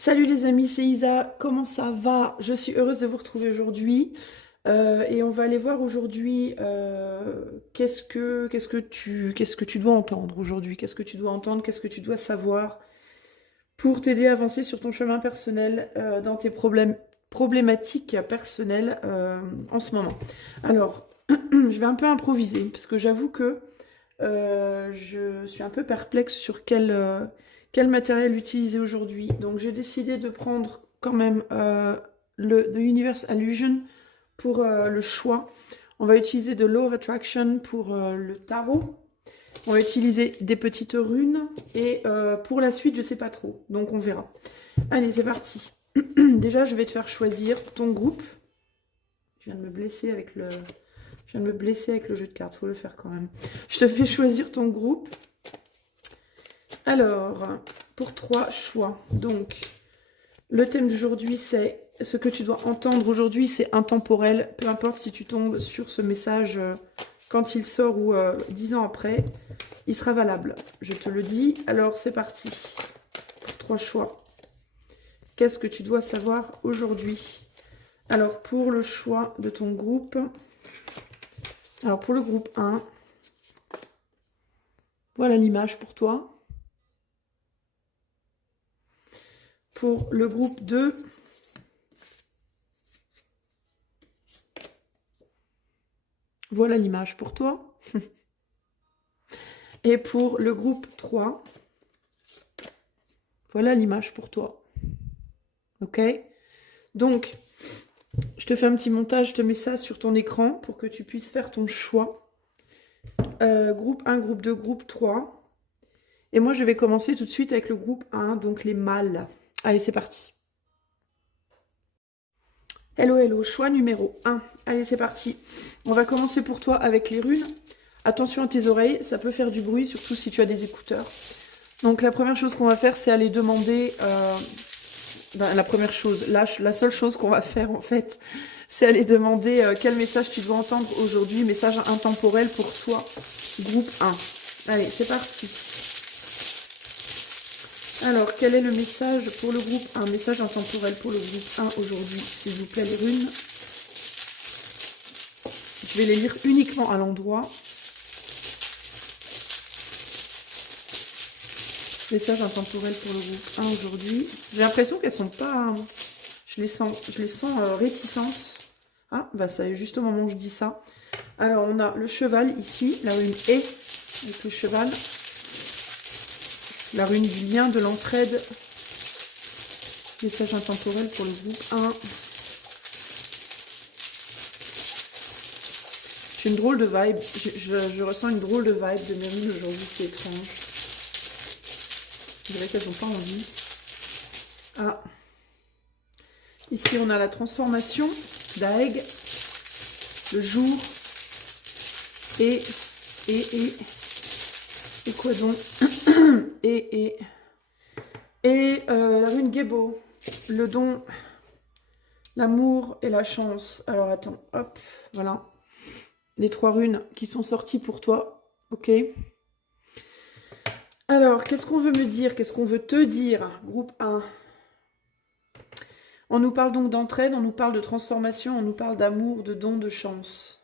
Salut les amis, c'est Isa, comment ça va? Je suis heureuse de vous retrouver aujourd'hui et on va aller voir aujourd'hui qu'est-ce que tu dois entendre aujourd'hui, qu'est-ce que tu dois entendre, qu'est-ce que tu dois savoir pour t'aider à avancer sur ton chemin personnel dans tes problématiques personnelles en ce moment. Alors, je vais un peu improviser parce que j'avoue que je suis un peu perplexe sur quel matériel utiliser aujourd'hui. Donc j'ai décidé de prendre quand même The Universe Illusion pour le choix. On va utiliser de Law of Attraction pour le tarot. On va utiliser des petites runes. Et pour la suite, je sais pas trop. Donc on verra. Allez, c'est parti. Déjà, je vais te faire choisir ton groupe. Je viens de me blesser avec le... Je viens de me blesser avec le jeu de cartes, faut le faire quand même. Je te fais choisir ton groupe. Alors, pour 3 choix. Donc, le thème d'aujourd'hui, c'est ce que tu dois entendre aujourd'hui, c'est intemporel. Peu importe si tu tombes sur ce message quand il sort ou 10 ans après, il sera valable. Je te le dis. Alors, c'est parti. Pour 3 choix. Qu'est-ce que tu dois savoir aujourd'hui? Alors, pour le choix de ton groupe... Alors, pour le groupe 1, voilà l'image pour toi. Pour le groupe 2, voilà l'image pour toi. Et pour le groupe 3, voilà l'image pour toi. Ok? Donc, je te fais un petit montage, je te mets ça sur ton écran pour que tu puisses faire ton choix. Groupe 1, groupe 2, groupe 3. Et moi, je vais commencer tout de suite avec le groupe 1, donc les mâles. Allez, c'est parti. Hello, hello, choix numéro 1. Allez, c'est parti. On va commencer pour toi avec les runes. Attention à tes oreilles, ça peut faire du bruit, surtout si tu as des écouteurs. Donc la première chose qu'on va faire, c'est aller demander... la première chose, la seule chose qu'on va faire en fait, c'est aller demander quel message tu dois entendre aujourd'hui, message intemporel pour toi, groupe 1. Allez, c'est parti. Alors, quel est le message pour le groupe 1? Message intemporel pour le groupe 1 aujourd'hui, s'il vous plaît, les runes. Je vais les lire uniquement à l'endroit. Message intemporel pour le groupe 1 aujourd'hui. J'ai l'impression qu'elles sont pas... Je les sens réticentes. Ah, bah ça y est, juste au moment où je dis ça. Alors, on a le cheval ici, la rune E, avec le cheval. La rune du lien, de l'entraide. Message intemporel pour le groupe 1. J'ai une drôle de vibe. Je ressens une drôle de vibe de mes runes aujourd'hui, c'est étrange. Je dirais qu'elles n'ont pas envie. Ah. Ici, on a la transformation, Daeg, le jour, et quoi donc? Et la rune Gebo, le don, l'amour et la chance. Alors, attends, hop, voilà. Les 3 runes qui sont sorties pour toi, ok? Alors, qu'est-ce qu'on veut me dire? Qu'est-ce qu'on veut te dire? Groupe 1. On nous parle donc d'entraide, on nous parle de transformation, on nous parle d'amour, de don, de chance.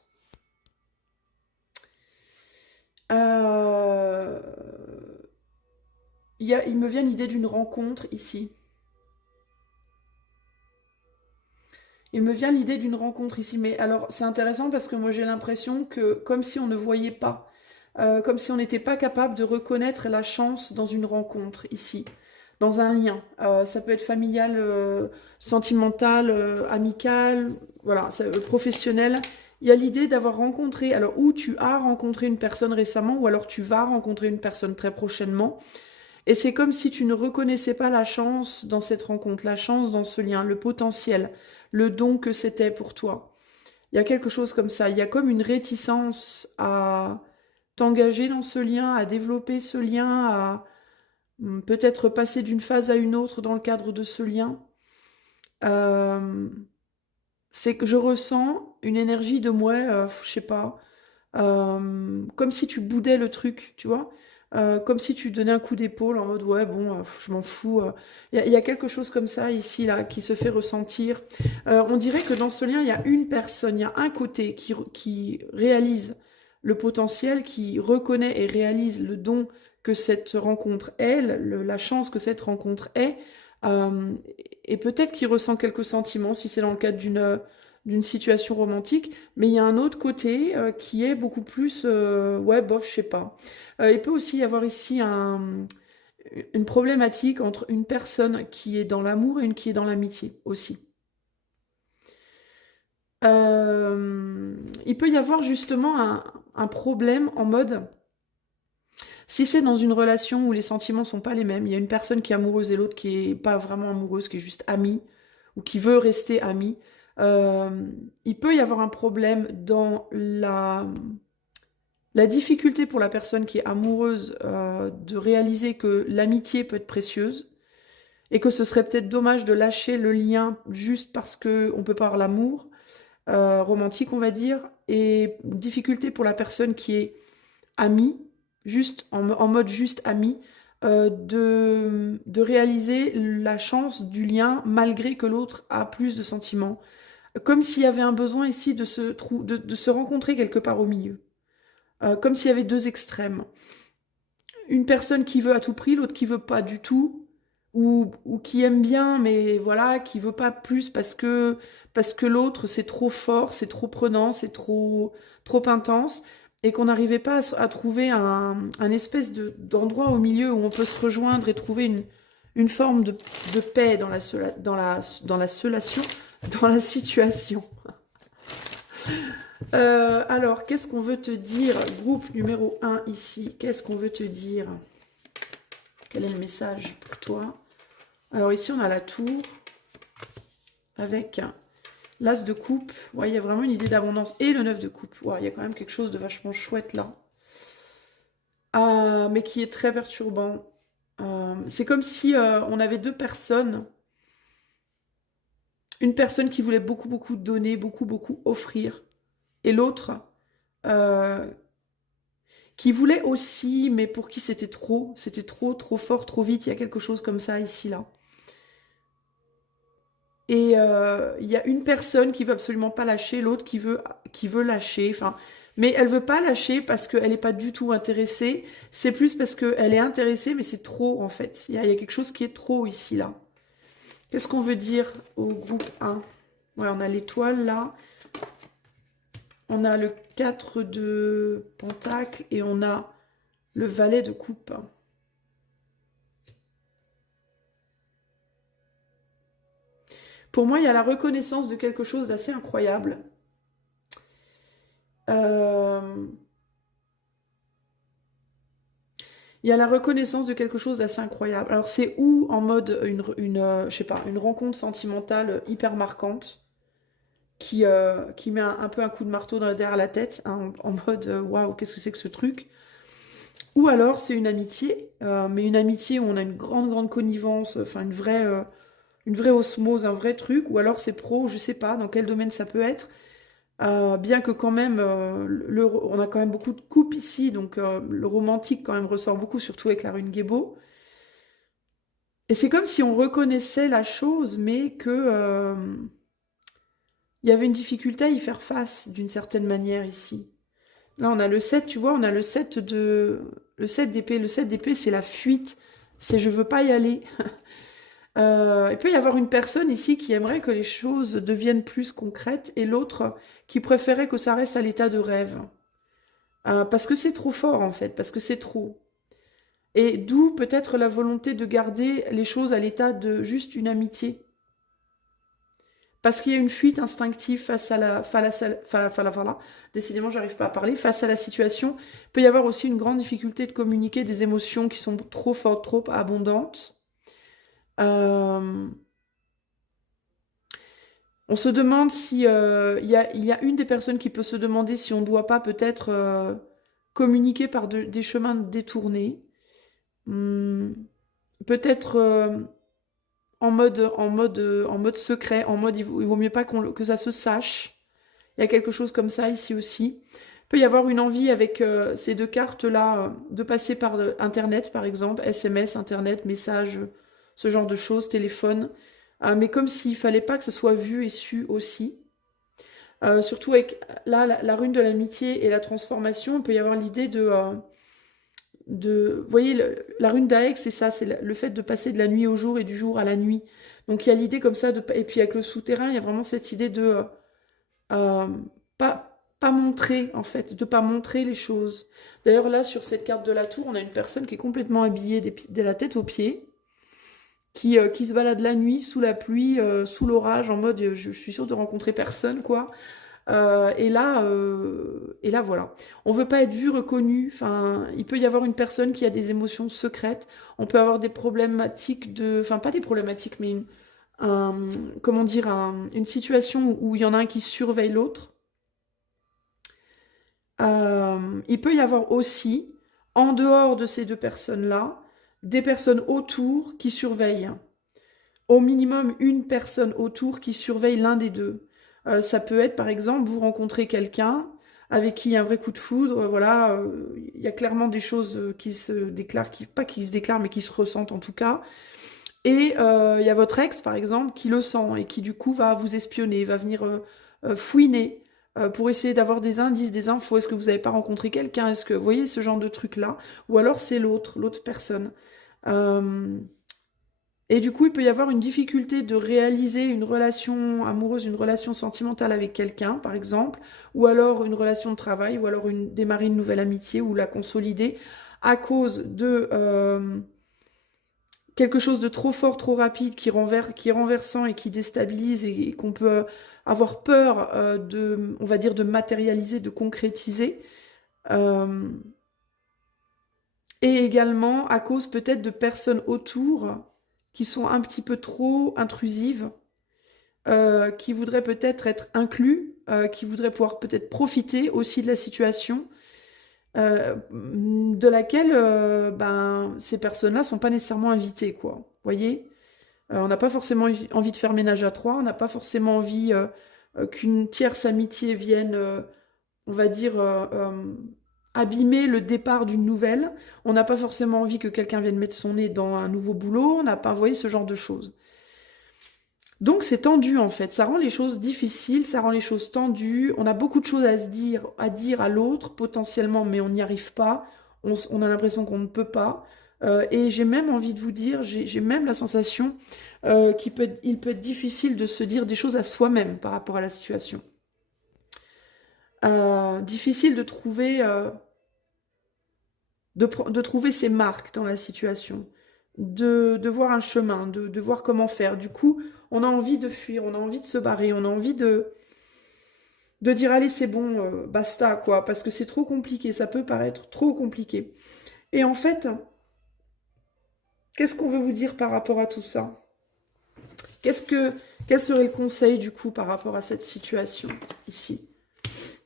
Il me vient l'idée d'une rencontre ici. Il me vient l'idée d'une rencontre ici. Mais alors, c'est intéressant parce que moi, j'ai l'impression que comme si on ne voyait pas, comme si on n'était pas capable de reconnaître la chance dans une rencontre ici, dans un lien. Ça peut être familial, sentimental, amical, voilà, professionnel. Il y a l'idée d'avoir rencontré, alors ou tu as rencontré une personne récemment, ou alors tu vas rencontrer une personne très prochainement. Et c'est comme si tu ne reconnaissais pas la chance dans cette rencontre, la chance dans ce lien, le potentiel, le don que c'était pour toi. Il y a quelque chose comme ça. Il y a comme une réticence à t'engager dans ce lien, à développer ce lien, à peut-être passer d'une phase à une autre dans le cadre de ce lien. C'est que je ressens une énergie de moi, je sais pas, comme si tu boudais le truc, tu vois. comme si tu donnais un coup d'épaule en mode ouais bon je m'en fous. Il y a quelque chose comme ça ici là qui se fait ressentir. On dirait que dans ce lien il y a une personne, il y a un côté qui réalise le potentiel, qui reconnaît et réalise le don que cette rencontre est, la chance que cette rencontre est, euh, et peut-être qu'il ressent quelques sentiments si c'est dans le cadre d'une situation romantique, mais il y a un autre côté qui est beaucoup plus, ouais, bof, je sais pas. Il peut aussi y avoir ici une problématique entre une personne qui est dans l'amour et une qui est dans l'amitié aussi. Il peut y avoir justement un problème en mode, si c'est dans une relation où les sentiments sont pas les mêmes, il y a une personne qui est amoureuse et l'autre qui est pas vraiment amoureuse, qui est juste amie, ou qui veut rester amie, euh, il peut y avoir un problème dans la difficulté pour la personne qui est amoureuse de réaliser que l'amitié peut être précieuse et que ce serait peut-être dommage de lâcher le lien juste parce que on peut pas avoir l'amour romantique, on va dire, et difficulté pour la personne qui est amie, juste en mode juste amie, de réaliser la chance du lien malgré que l'autre a plus de sentiments. Comme s'il y avait un besoin ici de se rencontrer quelque part au milieu. Comme s'il y avait deux extrêmes. Une personne qui veut à tout prix, l'autre qui veut pas du tout, ou qui aime bien, mais voilà, qui veut pas plus parce que l'autre c'est trop fort, c'est trop prenant, c'est trop intense, et qu'on n'arrivait pas à trouver un espèce d'endroit au milieu où on peut se rejoindre et trouver une forme de paix dans la solation, dans la situation. Alors, qu'est-ce qu'on veut te dire? Groupe numéro 1 ici, qu'est-ce qu'on veut te dire? Quel est le message pour toi? Alors ici, on a la tour avec l'as de coupe. Ouais, il y a vraiment une idée d'abondance. Et le 9 de coupe. Ouais, il y a quand même quelque chose de vachement chouette là. Mais qui est très perturbant. C'est comme si on avait deux personnes. Une personne qui voulait beaucoup, beaucoup donner, beaucoup, beaucoup offrir. Et l'autre euh, qui voulait aussi, mais pour qui c'était trop fort, trop vite. Il y a quelque chose comme ça ici, là. Et il y a une personne qui veut absolument pas lâcher, l'autre qui veut lâcher. Enfin, mais elle veut pas lâcher parce qu'elle n'est pas du tout intéressée. C'est plus parce qu'elle est intéressée, mais c'est trop en fait. Il y a quelque chose qui est trop ici, là. Qu'est-ce qu'on veut dire au groupe 1? Ouais, on a l'étoile là. On a le 4 de pentacle et on a le valet de coupe. Pour moi, il y a la reconnaissance de quelque chose d'assez incroyable. Euh, Il y a la reconnaissance de quelque chose d'assez incroyable. Alors, c'est ou en mode je sais pas, une rencontre sentimentale hyper marquante qui met un peu un coup de marteau derrière la tête, hein, en mode waouh, qu'est-ce que c'est que ce truc? Ou alors, c'est une amitié, mais une amitié où on a une grande, grande connivence, enfin une vraie osmose, un vrai truc, ou alors c'est pro, je sais pas dans quel domaine ça peut être. Bien que quand même, on a quand même beaucoup de coupes ici, donc le romantique quand même ressort beaucoup, surtout avec la rune Gébo. Et c'est comme si on reconnaissait la chose, mais que il y avait une difficulté à y faire face d'une certaine manière ici. Là, on a le 7, tu vois, on a le 7 d'épée. Le 7 d'épée, c'est la fuite, c'est je veux pas y aller. Il peut y avoir une personne ici qui aimerait que les choses deviennent plus concrètes et l'autre qui préférait que ça reste à l'état de rêve. Parce que c'est trop fort en fait, parce que c'est trop. Et d'où peut-être la volonté de garder les choses à l'état de juste une amitié. Parce qu'il y a une fuite instinctive face à voilà. Décidément, j'arrive pas à parler. Face à la situation, il peut y avoir aussi une grande difficulté de communiquer des émotions qui sont trop fortes, trop abondantes. Euh, On se demande si il y a une des personnes qui peut se demander si on ne doit pas peut-être communiquer par des chemins détournés. Hmm, peut-être en mode secret, en mode il vaut mieux pas que ça se sache. Il y a quelque chose comme ça ici aussi. Il peut y avoir une envie avec ces deux cartes-là de passer par Internet, par exemple, SMS, Internet, messages, ce genre de choses, téléphone. Mais comme s'il fallait pas que ce soit vu et su aussi. Surtout avec là, la rune de l'amitié et la transformation, il peut y avoir l'idée vous voyez, la rune d'Aex, c'est ça, c'est le fait de passer de la nuit au jour et du jour à la nuit. Donc il y a l'idée comme ça, et puis avec le souterrain, il y a vraiment cette idée de euh, pas montrer, en fait, de pas montrer les choses. D'ailleurs, là, sur cette carte de la tour, on a une personne qui est complètement habillée de la tête aux pieds, qui se balade la nuit, sous la pluie, sous l'orage, en mode je suis sûre de rencontrer personne, quoi. Et là, voilà. On veut pas être vu, reconnu. Enfin, il peut y avoir une personne qui a des émotions secrètes. On peut avoir des problématiques enfin pas des problématiques, mais comment dire, une situation où il y en a un qui surveille l'autre. Il peut y avoir aussi, en dehors de ces deux personnes-là, des personnes autour qui surveillent. Au minimum, une personne autour qui surveille l'un des deux. Ça peut être, par exemple, vous rencontrez quelqu'un avec qui il y a un vrai coup de foudre, voilà, il y a clairement des choses qui se déclarent, pas qui se déclarent, mais qui se ressentent en tout cas. Et il y a votre ex, par exemple, qui le sent et qui, du coup, va vous espionner, va venir fouiner pour essayer d'avoir des indices, des infos. Est-ce que vous n'avez pas rencontré quelqu'un? Est-ce que, vous voyez, ce genre de truc-là? Ou alors c'est l'autre personne. Euh, et du coup, il peut y avoir une difficulté de réaliser une relation amoureuse, une relation sentimentale avec quelqu'un, par exemple, ou alors une relation de travail, ou alors démarrer une nouvelle amitié ou la consolider à cause de quelque chose de trop fort, trop rapide, qui est renversant et qui déstabilise et qu'on peut avoir peur on va dire, de matérialiser, de concrétiser. Euh, et également à cause peut-être de personnes autour qui sont un petit peu trop intrusives, qui voudraient peut-être être inclus, qui voudraient pouvoir peut-être profiter aussi de la situation, de laquelle ben, ces personnes-là sont pas nécessairement invitées, quoi. Vous voyez? On n'a pas forcément envie de faire ménage à trois, on n'a pas forcément envie qu'une tierce amitié vienne, on va dire, abîmer le départ d'une nouvelle. On n'a pas forcément envie que quelqu'un vienne mettre son nez dans un nouveau boulot, on n'a pas, vous voyez, ce genre de choses. Donc c'est tendu en fait, ça rend les choses difficiles, ça rend les choses tendues, on a beaucoup de choses à dire à l'autre potentiellement, mais on n'y arrive pas, on a l'impression qu'on ne peut pas. Et j'ai même envie de vous dire, j'ai même la sensation il peut être difficile de se dire des choses à soi-même par rapport à la situation. Difficile de trouver, de trouver ses marques dans la situation, de voir un chemin, de voir comment faire. Du coup, on a envie de fuir, on a envie de se barrer, on a envie de dire allez c'est bon, basta quoi, parce que c'est trop compliqué, ça peut paraître trop compliqué. Et en fait, qu'est-ce qu'on veut vous dire par rapport à tout ça? Quel serait le conseil du coup par rapport à cette situation ici?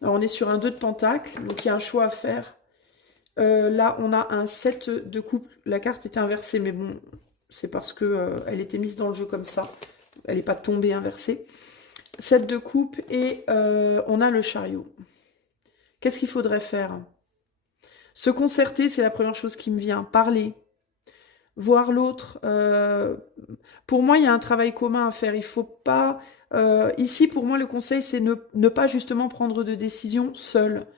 Alors on est sur un 2 de pentacle, donc il y a un choix à faire. Là, on a un 7 de coupe. La carte était inversée, mais bon, c'est parce que elle était mise dans le jeu comme ça. Elle n'est pas tombée inversée. 7 de coupe et on a le chariot. Qu'est-ce qu'il faudrait faire? Se concerter, c'est la première chose qui me vient. Parler. Voir l'autre. Pour moi, il y a un travail commun à faire. Il faut pas... ici, pour moi, le conseil, c'est ne pas justement prendre de décision seul.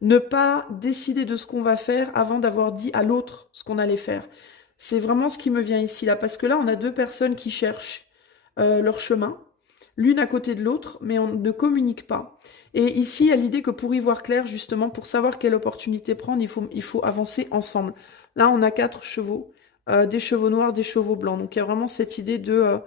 Ne pas décider de ce qu'on va faire avant d'avoir dit à l'autre ce qu'on allait faire. C'est vraiment ce qui me vient ici, là. Parce que là, on a deux personnes qui cherchent leur chemin, l'une à côté de l'autre, mais on ne communique pas. Et ici, il y a l'idée que pour y voir clair, justement, pour savoir quelle opportunité prendre, il faut avancer ensemble. Là, on a 4 chevaux, des chevaux noirs, des chevaux blancs. Donc, il y a vraiment cette idée de...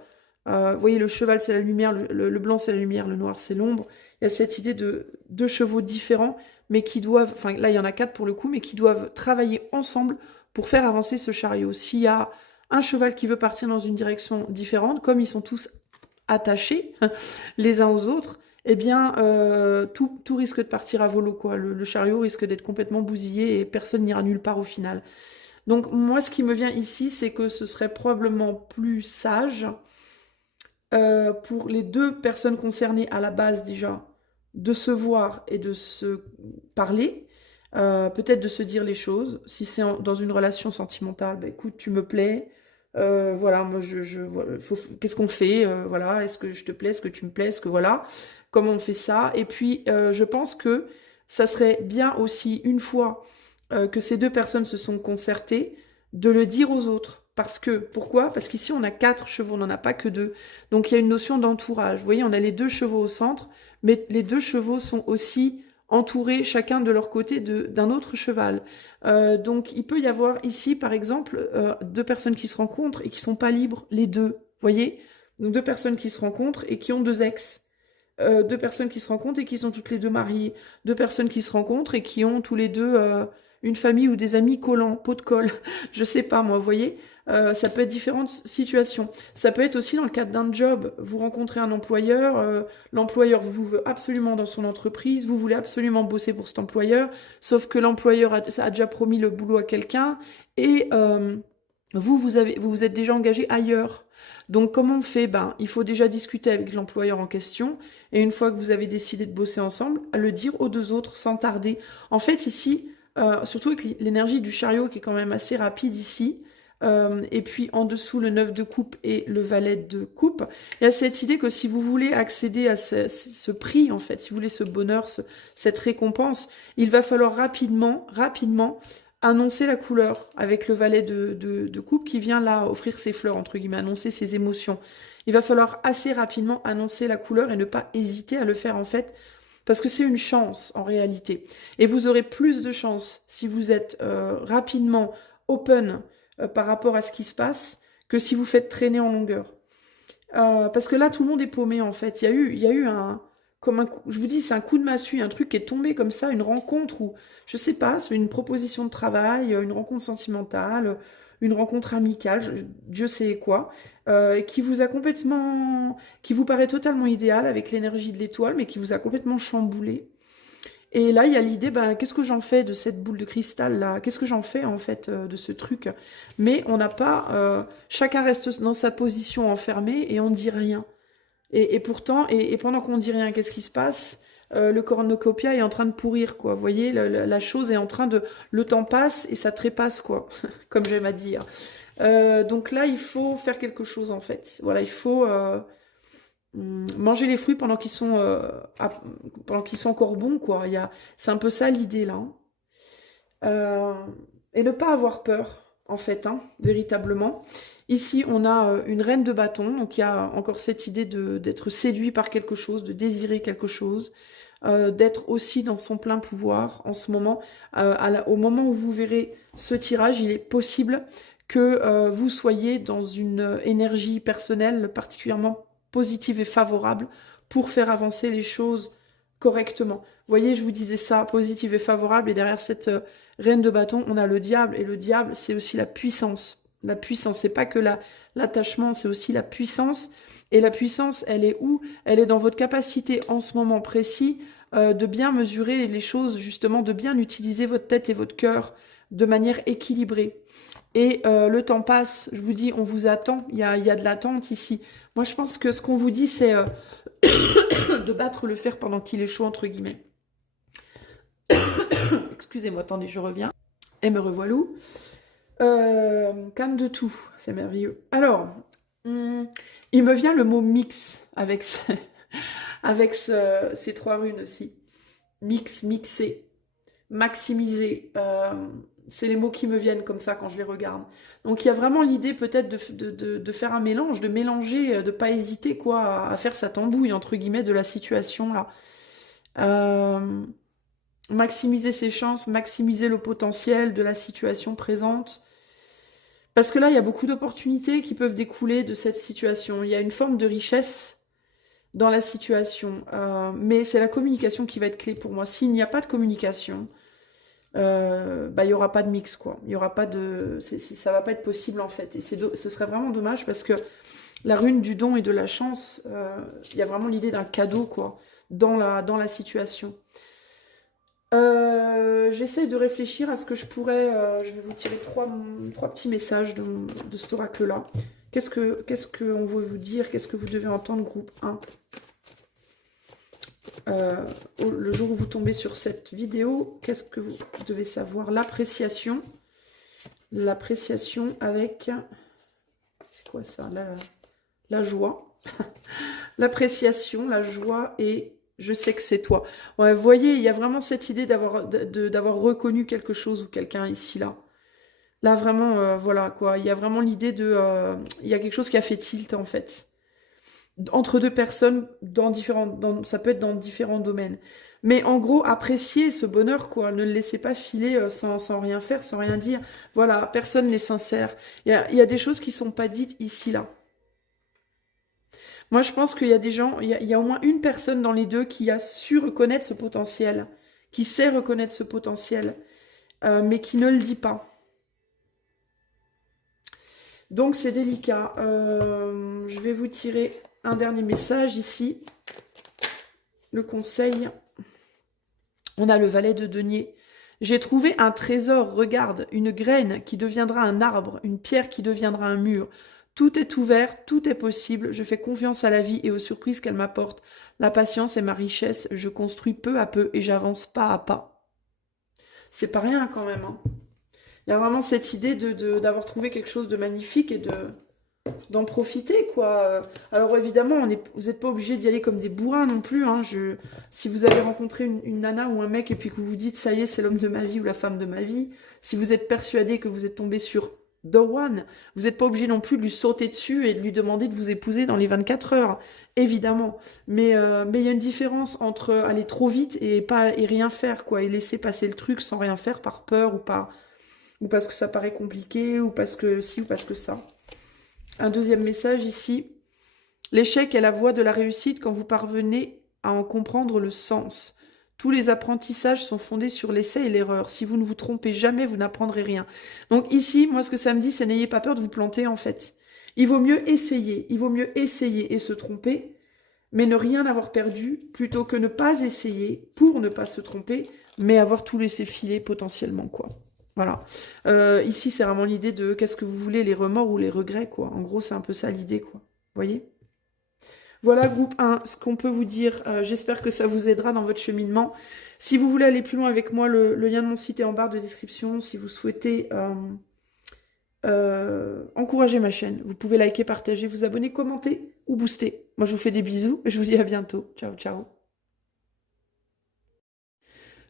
vous voyez, le cheval, c'est la lumière, le blanc, c'est la lumière, le noir, c'est l'ombre. Il y a cette idée de 2 chevaux différents, mais qui doivent... Enfin, là, il y en a 4 pour le coup, mais qui doivent travailler ensemble pour faire avancer ce chariot. S'il y a un cheval qui veut partir dans une direction différente, comme ils sont tous attachés les uns aux autres, eh bien, tout risque de partir à volo, quoi. Le chariot risque d'être complètement bousillé et personne n'ira nulle part au final. Donc, moi, ce qui me vient ici, c'est que ce serait probablement plus sage pour les deux personnes concernées à la base déjà de se voir et de se parler, peut-être de se dire les choses. Si c'est dans une relation sentimentale, bah, écoute, tu me plais, voilà, moi voilà, qu'est-ce qu'on fait, voilà, est-ce que je te plais, est-ce que tu me plais, est-ce que voilà, comment on fait ça. Et puis, je pense que ça serait bien aussi, une fois que ces deux personnes se sont concertées, de le dire aux autres. Parce que, pourquoi? Parce qu'ici, on a 4 chevaux, on n'en a pas que 2. Donc, il y a une notion d'entourage. Vous voyez, on a les 2 chevaux au centre, mais les 2 chevaux sont aussi entourés, chacun de leur côté, d'un autre cheval. Donc, il peut y avoir ici, par exemple, 2 personnes qui se rencontrent et qui sont pas libres, les deux. Vous voyez? Donc, 2 personnes qui se rencontrent et qui ont 2 ex. 2 personnes qui se rencontrent et qui sont toutes les deux mariées. 2 personnes qui se rencontrent et qui ont tous les deux une famille ou des amis collants, pot de colle. Je sais pas, moi, vous voyez. Ça peut être différentes situations. Ça peut être aussi dans le cadre d'un job. Vous rencontrez un employeur, l'employeur vous veut absolument dans son entreprise, vous voulez absolument bosser pour cet employeur, sauf que l'employeur a déjà promis le boulot à quelqu'un et vous êtes déjà engagé ailleurs. Donc comment on fait? Ben, il faut déjà discuter avec l'employeur en question et une fois que vous avez décidé de bosser ensemble, le dire aux 2 autres sans tarder. En fait, ici, surtout avec l'énergie du chariot qui est quand même assez rapide ici, et puis en dessous le 9 de coupe et le valet de coupe, il y a cette idée que si vous voulez accéder à ce prix, en fait, si vous voulez ce bonheur, cette récompense, il va falloir rapidement annoncer la couleur avec le valet de coupe qui vient là offrir ses fleurs, entre guillemets, annoncer ses émotions. Il va falloir assez rapidement annoncer la couleur et ne pas hésiter à le faire en fait, parce que c'est une chance en réalité. Et vous aurez plus de chance si vous êtes rapidement open par rapport à ce qui se passe que si vous faites traîner en longueur. Parce que là, tout le monde est paumé en fait. Il y a eu je vous dis, c'est un coup de massue, un truc qui est tombé comme ça, une rencontre où, je sais pas, c'est une proposition de travail, une rencontre sentimentale, une rencontre amicale, Dieu sait quoi, qui vous paraît totalement idéal avec l'énergie de l'étoile, mais qui vous a complètement chamboulé. Et là, il y a l'idée, ben, qu'est-ce que j'en fais de cette boule de cristal là? Qu'est-ce que j'en fais en fait de ce truc? Mais on n'a pas, chacun reste dans sa position enfermée et on dit rien. Et pourtant, et pendant qu'on dit rien, qu'est-ce qui se passe? Le cornucopia est en train de pourrir, quoi. Vous voyez, la chose est en train de... Le temps passe et ça trépasse, quoi, comme j'aime à dire. Donc là, il faut faire quelque chose, en fait. Voilà, il faut manger les fruits pendant qu'ils sont encore bons, quoi. C'est un peu ça l'idée, là. Hein. Euh, et ne pas avoir peur, en fait, hein, véritablement. Ici, on a une reine de bâton, donc il y a encore cette idée d'être séduit par quelque chose, de désirer quelque chose, d'être aussi dans son plein pouvoir en ce moment. Au moment où vous verrez ce tirage, il est possible que vous soyez dans une énergie personnelle particulièrement positive et favorable pour faire avancer les choses correctement. Vous voyez, je vous disais ça, positive et favorable, et derrière cette reine de bâton, on a le diable, et le diable, c'est aussi la puissance. La puissance, c'est pas que l'attachement, c'est aussi la puissance. Et la puissance, elle est où? Elle est dans votre capacité en ce moment précis de bien mesurer les choses, justement, de bien utiliser votre tête et votre cœur de manière équilibrée. Et le temps passe, je vous dis, on vous attend, il y a de l'attente ici. Moi, je pense que ce qu'on vous dit, c'est de battre le fer pendant qu'il est chaud, entre guillemets. Excusez-moi, attendez, je reviens. Et me revoilà. Calme de tout, c'est merveilleux. Alors, il me vient le mot mix avec, ces 3 runes aussi. Mix, mixer, maximiser. C'est les mots qui me viennent comme ça quand je les regarde. Donc il y a vraiment l'idée peut-être de faire un mélange, de mélanger, de pas hésiter quoi à faire sa tambouille entre guillemets de la situation là. Maximiser ses chances, maximiser le potentiel de la situation présente. Parce que là, il y a beaucoup d'opportunités qui peuvent découler de cette situation. Il y a une forme de richesse dans la situation. Mais c'est la communication qui va être clé pour moi. S'il n'y a pas de communication, bah, il n'y aura pas de mix, quoi. Il y aura pas de... ça va pas être possible, en fait. Et ce serait vraiment dommage parce que la rune du don et de la chance, il y a vraiment l'idée d'un cadeau, quoi, dans la situation. J'essaie de réfléchir à ce que je pourrais... je vais vous tirer trois petits messages de cet oracle-là. Qu'est-ce qu'on veut vous dire? Qu'est-ce que vous devez entendre, groupe 1? le jour où vous tombez sur cette vidéo, qu'est-ce que vous devez savoir? L'appréciation. L'appréciation avec... C'est quoi ça? La joie. L'appréciation, la joie et je sais que c'est toi. Ouais, vous voyez, il y a vraiment cette idée d'avoir reconnu quelque chose ou quelqu'un ici, là. Là, vraiment, voilà, quoi. Il y a vraiment l'idée de... il y a quelque chose qui a fait tilt, en fait. Entre deux personnes, ça peut être dans différents domaines. Mais en gros, appréciez ce bonheur, quoi. Ne le laissez pas filer sans rien faire, sans rien dire. Voilà, personne n'est sincère. Il y a des choses qui sont pas dites ici, là. Moi, je pense qu'il y a des gens, il y a au moins une personne dans les deux qui a su reconnaître ce potentiel, qui sait reconnaître ce potentiel, mais qui ne le dit pas. Donc, c'est délicat. Je vais vous tirer un dernier message ici. Le conseil. On a le valet de denier. J'ai trouvé un trésor, regarde, une graine qui deviendra un arbre, une pierre qui deviendra un mur. Tout est ouvert, tout est possible. Je fais confiance à la vie et aux surprises qu'elle m'apporte. La patience est ma richesse. Je construis peu à peu et j'avance pas à pas. C'est pas rien quand même, hein. Il y a vraiment cette idée d'avoir trouvé quelque chose de magnifique et d'en profiter, quoi. Alors évidemment, vous n'êtes pas obligé d'y aller comme des bourrins non plus, hein. Si vous avez rencontré une nana ou un mec et puis que vous vous dites, ça y est, c'est l'homme de ma vie ou la femme de ma vie, si vous êtes persuadé que vous êtes tombé sur The One, vous n'êtes pas obligé non plus de lui sauter dessus et de lui demander de vous épouser dans les 24 heures, évidemment. Mais il y a une différence entre aller trop vite et rien faire, quoi, et laisser passer le truc sans rien faire par peur ou parce que ça paraît compliqué, ou parce que ci, ou parce que ça. Un deuxième message ici. L'échec est la voie de la réussite quand vous parvenez à en comprendre le sens. Tous les apprentissages sont fondés sur l'essai et l'erreur. Si vous ne vous trompez jamais, vous n'apprendrez rien. Donc ici, moi, ce que ça me dit, c'est n'ayez pas peur de vous planter, en fait. Il vaut mieux essayer. Il vaut mieux essayer et se tromper, mais ne rien avoir perdu, plutôt que ne pas essayer pour ne pas se tromper, mais avoir tout laissé filer potentiellement, quoi. Voilà. Ici, c'est vraiment l'idée de qu'est-ce que vous voulez, les remords ou les regrets, quoi. En gros, c'est un peu ça l'idée, quoi. Vous voyez? Voilà, groupe 1, ce qu'on peut vous dire. J'espère que ça vous aidera dans votre cheminement. Si vous voulez aller plus loin avec moi, le lien de mon site est en barre de description. Si vous souhaitez encourager ma chaîne, vous pouvez liker, partager, vous abonner, commenter ou booster. Moi, je vous fais des bisous et je vous dis à bientôt. Ciao, ciao.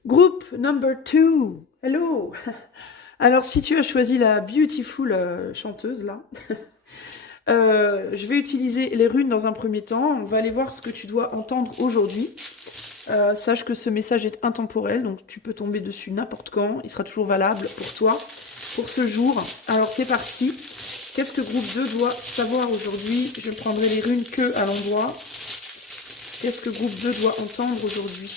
Groupe number 2. Hello. Alors, si tu as choisi la beautiful chanteuse, là, je vais utiliser les runes dans un premier temps. On va aller voir ce que tu dois entendre aujourd'hui. Sache que ce message est intemporel, donc tu peux tomber dessus n'importe quand. Il sera toujours valable pour toi, pour ce jour. Alors, c'est parti. Qu'est-ce que groupe 2 doit savoir aujourd'hui? Je prendrai les runes que à l'endroit. Qu'est-ce que groupe 2 doit entendre aujourd'hui?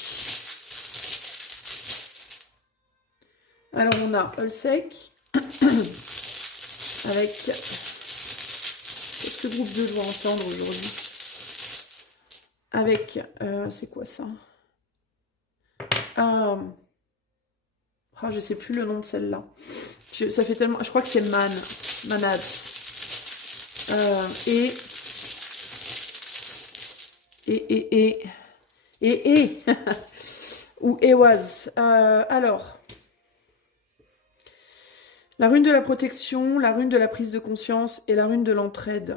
Alors, on a Olsec avec... Qu'est-ce que groupe 2 doit entendre aujourd'hui? Avec... c'est quoi ça? Je sais plus le nom de celle-là. Ça fait tellement... Je crois que c'est Manad. Ou Ewaz. Alors... La rune de la protection, la rune de la prise de conscience et la rune de l'entraide.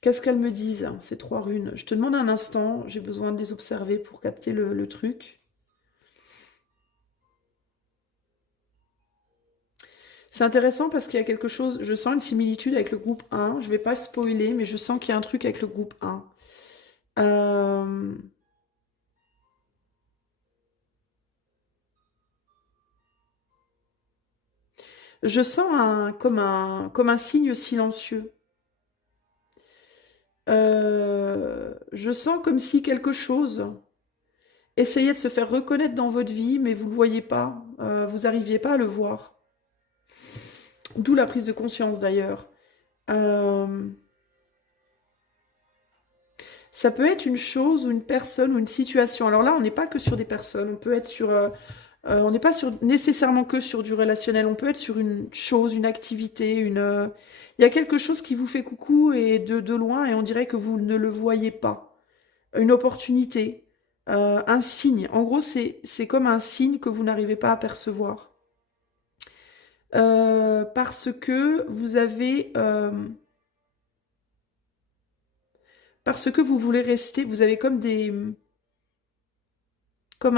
Qu'est-ce qu'elles me disent, ces trois runes? Je te demande un instant, j'ai besoin de les observer pour capter le truc. C'est intéressant parce qu'il y a quelque chose, je sens une similitude avec le groupe 1. Je ne vais pas spoiler, mais je sens qu'il y a un truc avec le groupe 1. Je sens comme un signe silencieux. Je sens comme si quelque chose essayait de se faire reconnaître dans votre vie, mais vous ne le voyez pas. Vous n'arriviez pas à le voir. D'où la prise de conscience d'ailleurs. Ça peut être une chose ou une personne ou une situation. Alors là, on n'est pas que sur des personnes. On peut être sur On n'est pas nécessairement que sur du relationnel, on peut être sur une chose, une activité, il y a quelque chose qui vous fait coucou et de loin et on dirait que vous ne le voyez pas. Une opportunité, un signe. En gros, c'est comme un signe que vous n'arrivez pas à percevoir. Parce que vous avez... parce que vous voulez rester, vous avez comme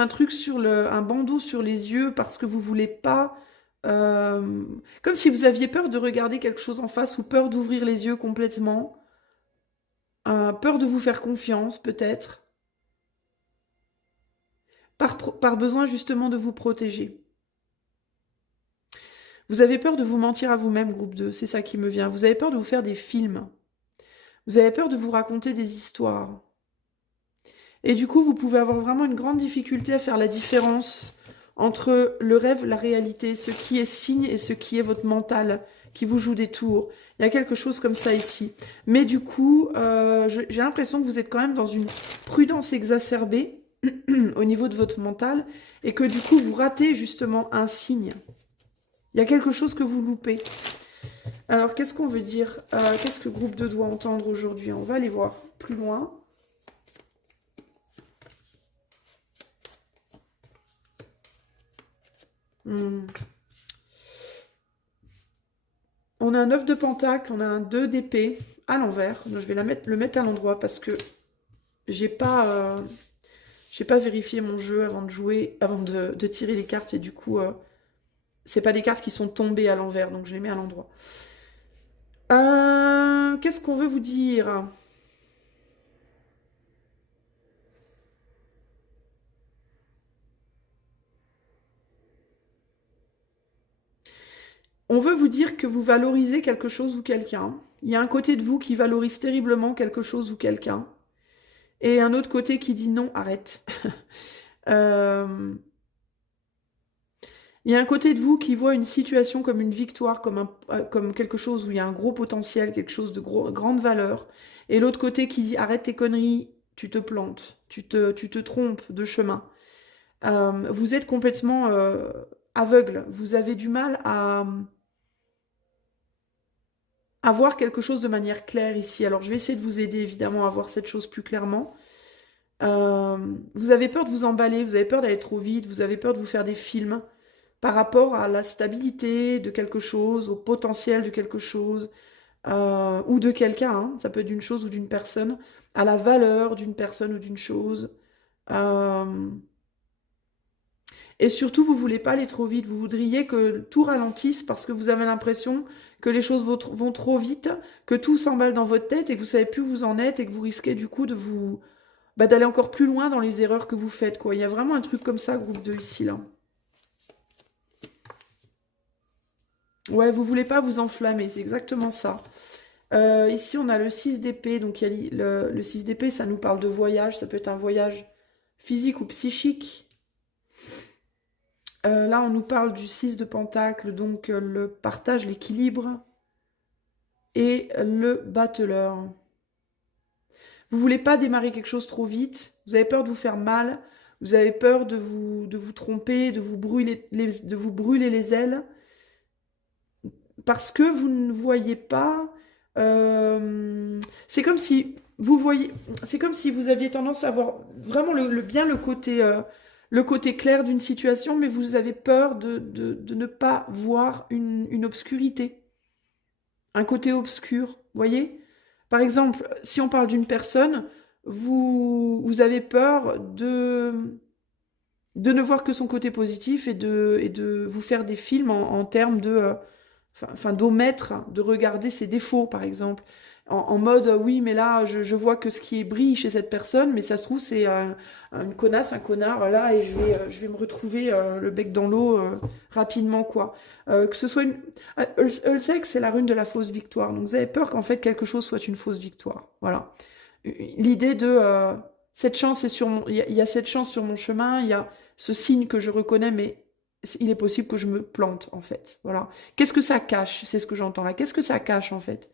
un truc un bandeau sur les yeux parce que vous voulez pas, comme si vous aviez peur de regarder quelque chose en face ou peur d'ouvrir les yeux complètement, peur de vous faire confiance peut-être, par besoin justement de vous protéger. Vous avez peur de vous mentir à vous-même, groupe 2, c'est ça qui me vient. Vous avez peur de vous faire des films. Vous avez peur de vous raconter des histoires. Et du coup, vous pouvez avoir vraiment une grande difficulté à faire la différence entre le rêve, la réalité, ce qui est signe et ce qui est votre mental, qui vous joue des tours. Il y a quelque chose comme ça ici. Mais du coup, j'ai l'impression que vous êtes quand même dans une prudence exacerbée au niveau de votre mental et que du coup, vous ratez justement un signe. Il y a quelque chose que vous loupez. Alors, qu'est-ce qu'on veut dire? Qu'est-ce que groupe 2 doit entendre aujourd'hui? On va aller voir plus loin. On a un 9 de pentacle, on a un 2 d'épée à l'envers. Je vais le mettre à l'endroit parce que j'ai pas vérifié mon jeu avant de jouer, avant de tirer les cartes et du coup, c'est pas des cartes qui sont tombées à l'envers, donc je les mets à l'endroit. Qu'est-ce qu'on veut vous dire? On veut vous dire que vous valorisez quelque chose ou quelqu'un. Il y a un côté de vous qui valorise terriblement quelque chose ou quelqu'un. Et un autre côté qui dit non, arrête. Il y a un côté de vous qui voit une situation comme une victoire, comme quelque chose où il y a un gros potentiel, quelque chose de grande valeur. Et l'autre côté qui dit arrête tes conneries, tu te plantes, tu te trompes de chemin. Vous êtes complètement aveugle. Vous avez du mal à voir quelque chose de manière claire ici. Alors je vais essayer de vous aider évidemment à voir cette chose plus clairement. Vous avez peur de vous emballer, vous avez peur d'aller trop vite, vous avez peur de vous faire des films par rapport à la stabilité de quelque chose, au potentiel de quelque chose, ou de quelqu'un, hein, ça peut être d'une chose ou d'une personne, à la valeur d'une personne ou d'une chose. Et surtout, vous ne voulez pas aller trop vite, vous voudriez que tout ralentisse parce que vous avez l'impression que les choses vont trop vite, que tout s'emballe dans votre tête et que vous ne savez plus où vous en êtes et que vous risquez du coup d'aller encore plus loin dans les erreurs que vous faites, quoi. Il y a vraiment un truc comme ça, groupe 2 ici, là. Ouais, vous voulez pas vous enflammer, c'est exactement ça. Ici, on a le 6 d'épée. Donc, il y a le 6 d'épée, ça nous parle de voyage. Ça peut être un voyage physique ou psychique. Là, on nous parle du 6 de pentacle, donc le partage, l'équilibre. Et le battleur. Vous voulez pas démarrer quelque chose trop vite. Vous avez peur de vous faire mal. Vous avez peur de vous tromper, de vous brûler les ailes. Parce que vous ne voyez pas... c'est comme si vous voyez... C'est comme si vous aviez tendance à voir vraiment bien le côté clair d'une situation, mais vous avez peur de ne pas voir une obscurité. Un côté obscur, vous voyez? Par exemple, si on parle d'une personne, vous avez peur de ne voir que son côté positif et de vous faire des films en termes d'omettre, de regarder ses défauts, par exemple. En mode, oui, mais là, je vois que ce qui brille chez cette personne, mais ça se trouve, c'est une connasse, un connard, là, et je vais me retrouver le bec dans l'eau rapidement, quoi. Que ce soit une... Ulsec, c'est la rune de la fausse victoire. Donc, vous avez peur qu'en fait, quelque chose soit une fausse victoire. Voilà. L'idée de... cette chance est sur mon... Il y a cette chance sur mon chemin, il y a ce signe que je reconnais, mais il est possible que je me plante, en fait. Voilà. Qu'est-ce que ça cache? C'est ce que j'entends là. Qu'est-ce que ça cache, en fait?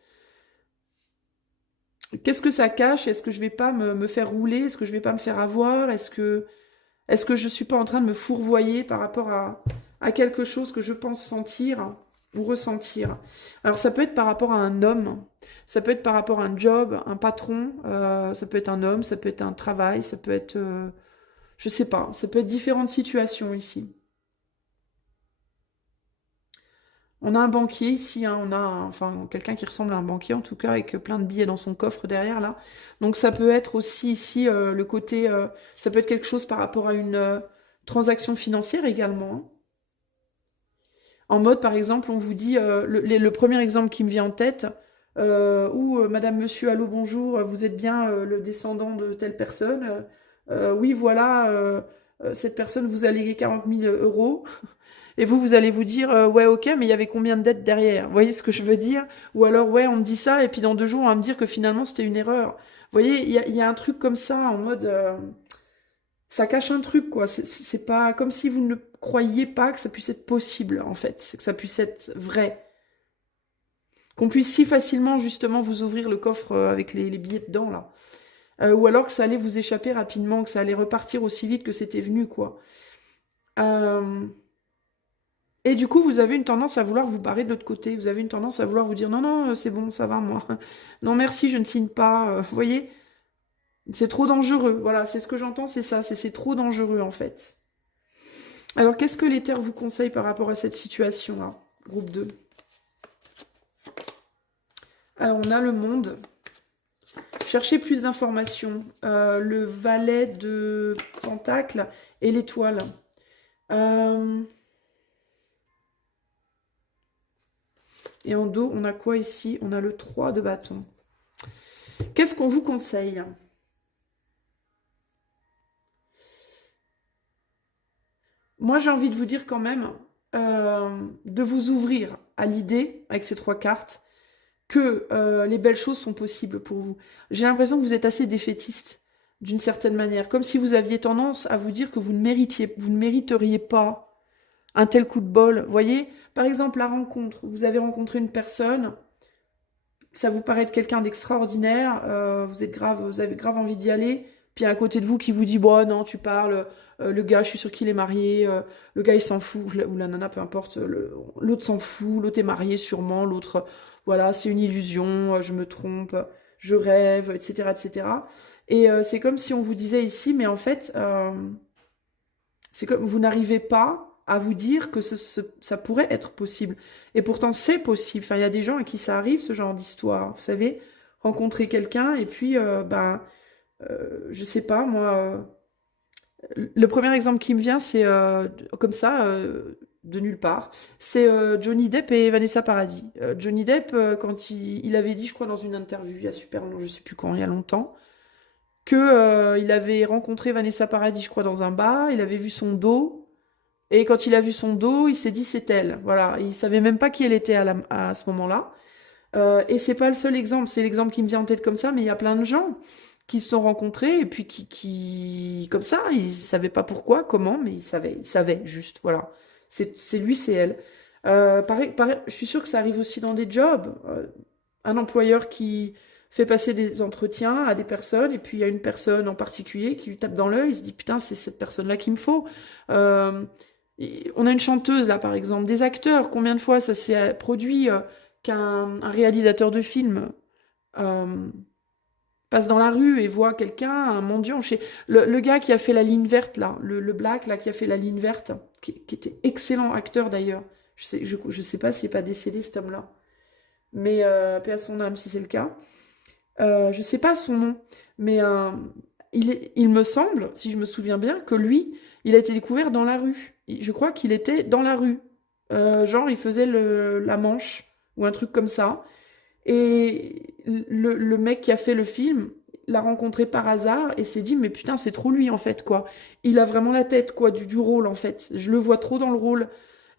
Qu'est-ce que ça cache? Est-ce que je vais pas me faire rouler? Est-ce que je vais pas me faire avoir? Est-ce que... Est-ce que je ne suis pas en train de me fourvoyer par rapport à quelque chose que je pense sentir ou ressentir? Alors ça peut être par rapport à un homme, ça peut être par rapport à un job, un patron, ça peut être un homme, ça peut être un travail, ça peut être, je sais pas, ça peut être différentes situations ici. On a un banquier ici, hein, enfin quelqu'un qui ressemble à un banquier en tout cas, avec plein de billets dans son coffre derrière là. Donc ça peut être aussi ici le côté, ça peut être quelque chose par rapport à une transaction financière également, hein. En mode par exemple, on vous dit, le premier exemple qui me vient en tête, où Madame, Monsieur, allô, bonjour, vous êtes bien le descendant de telle personne. Oui, voilà, cette personne vous a légué 40 000 euros. Et vous allez vous dire, ouais, ok, mais il y avait combien de dettes derrière? Vous voyez ce que je veux dire? Ou alors, ouais, on me dit ça, et puis dans 2 jours, on va me dire que finalement, c'était une erreur. Vous voyez, il y a un truc comme ça, en mode, ça cache un truc, quoi. C'est pas comme si vous ne croyiez pas que ça puisse être possible, en fait, que ça puisse être vrai. Qu'on puisse si facilement, justement, vous ouvrir le coffre avec les billets dedans, là. Ou alors que ça allait vous échapper rapidement, que ça allait repartir aussi vite que c'était venu, quoi. Euh, Et du coup, vous avez une tendance à vouloir vous barrer de l'autre côté. Vous avez une tendance à vouloir vous dire non, non, c'est bon, ça va, moi. Non, merci, je ne signe pas. Vous voyez, c'est trop dangereux. Voilà, c'est ce que j'entends, c'est ça. C'est trop dangereux, en fait. Alors, qu'est-ce que l'éther vous conseille par rapport à cette situation-là, groupe 2? Alors, on a le monde. Cherchez plus d'informations. Le valet de Pentacle et l'étoile. Euh, Et en dos, on a quoi ici? On a le 3 de bâton. Qu'est-ce qu'on vous conseille? Moi, j'ai envie de vous dire quand même de vous ouvrir à l'idée, avec ces 3 cartes, que les belles choses sont possibles pour vous. J'ai l'impression que vous êtes assez défaitiste, d'une certaine manière. Comme si vous aviez tendance à vous dire que vous ne mériteriez pas un tel coup de bol. Vous voyez, par exemple, la rencontre. Vous avez rencontré une personne, ça vous paraît être quelqu'un d'extraordinaire, vous avez grave envie d'y aller, puis à côté de vous qui vous dit, bon, non, tu parles, le gars, je suis sûr qu'il est marié, le gars, il s'en fout, ou la nana, peu importe, l'autre s'en fout, l'autre est marié sûrement, l'autre, voilà, c'est une illusion, je me trompe, je rêve, etc., etc. Et c'est comme si on vous disait ici, mais en fait, c'est comme vous n'arrivez pas à vous dire que ça pourrait être possible. Et pourtant, c'est possible. Enfin, il y a des gens à qui ça arrive, ce genre d'histoire. Vous savez, rencontrer quelqu'un et puis, je sais pas, moi, le premier exemple qui me vient, c'est comme ça, de nulle part. C'est Johnny Depp et Vanessa Paradis. Johnny Depp, quand il avait dit, je crois, dans une interview, il y a super longtemps, je sais plus quand, il y a longtemps, que il avait rencontré Vanessa Paradis, je crois, dans un bar, il avait vu son dos, et quand il a vu son dos, il s'est dit c'est elle. Voilà, il savait même pas qui elle était à ce moment-là. Et c'est pas le seul exemple, c'est l'exemple qui me vient en tête comme ça, mais il y a plein de gens qui se sont rencontrés et puis comme ça, ils savaient pas pourquoi, comment, mais ils savaient juste, voilà. C'est lui, c'est elle. Je suis sûre que ça arrive aussi dans des jobs. Un employeur qui fait passer des entretiens à des personnes, et puis il y a une personne en particulier qui lui tape dans l'œil, il se dit putain, c'est cette personne-là qu'il me faut. Euh, on a une chanteuse là par exemple, des acteurs, combien de fois ça s'est produit qu'un un réalisateur de film euh, passe dans la rue et voit quelqu'un, un mendiant, le gars qui a fait la ligne verte là, le black là qui a fait la ligne verte, qui était excellent acteur d'ailleurs. Je sais pas s'il n'est pas décédé cet homme-là, mais paix à son âme si c'est le cas. Je sais pas son nom, mais il me semble, si je me souviens bien, que lui, il a été découvert dans la rue. Je crois qu'il était dans la rue. Genre, il faisait la manche ou un truc comme ça. Et le mec qui a fait le film l'a rencontré par hasard et s'est dit, mais putain, c'est trop lui en fait, quoi. Il a vraiment la tête, quoi, du rôle en fait. Je le vois trop dans le rôle.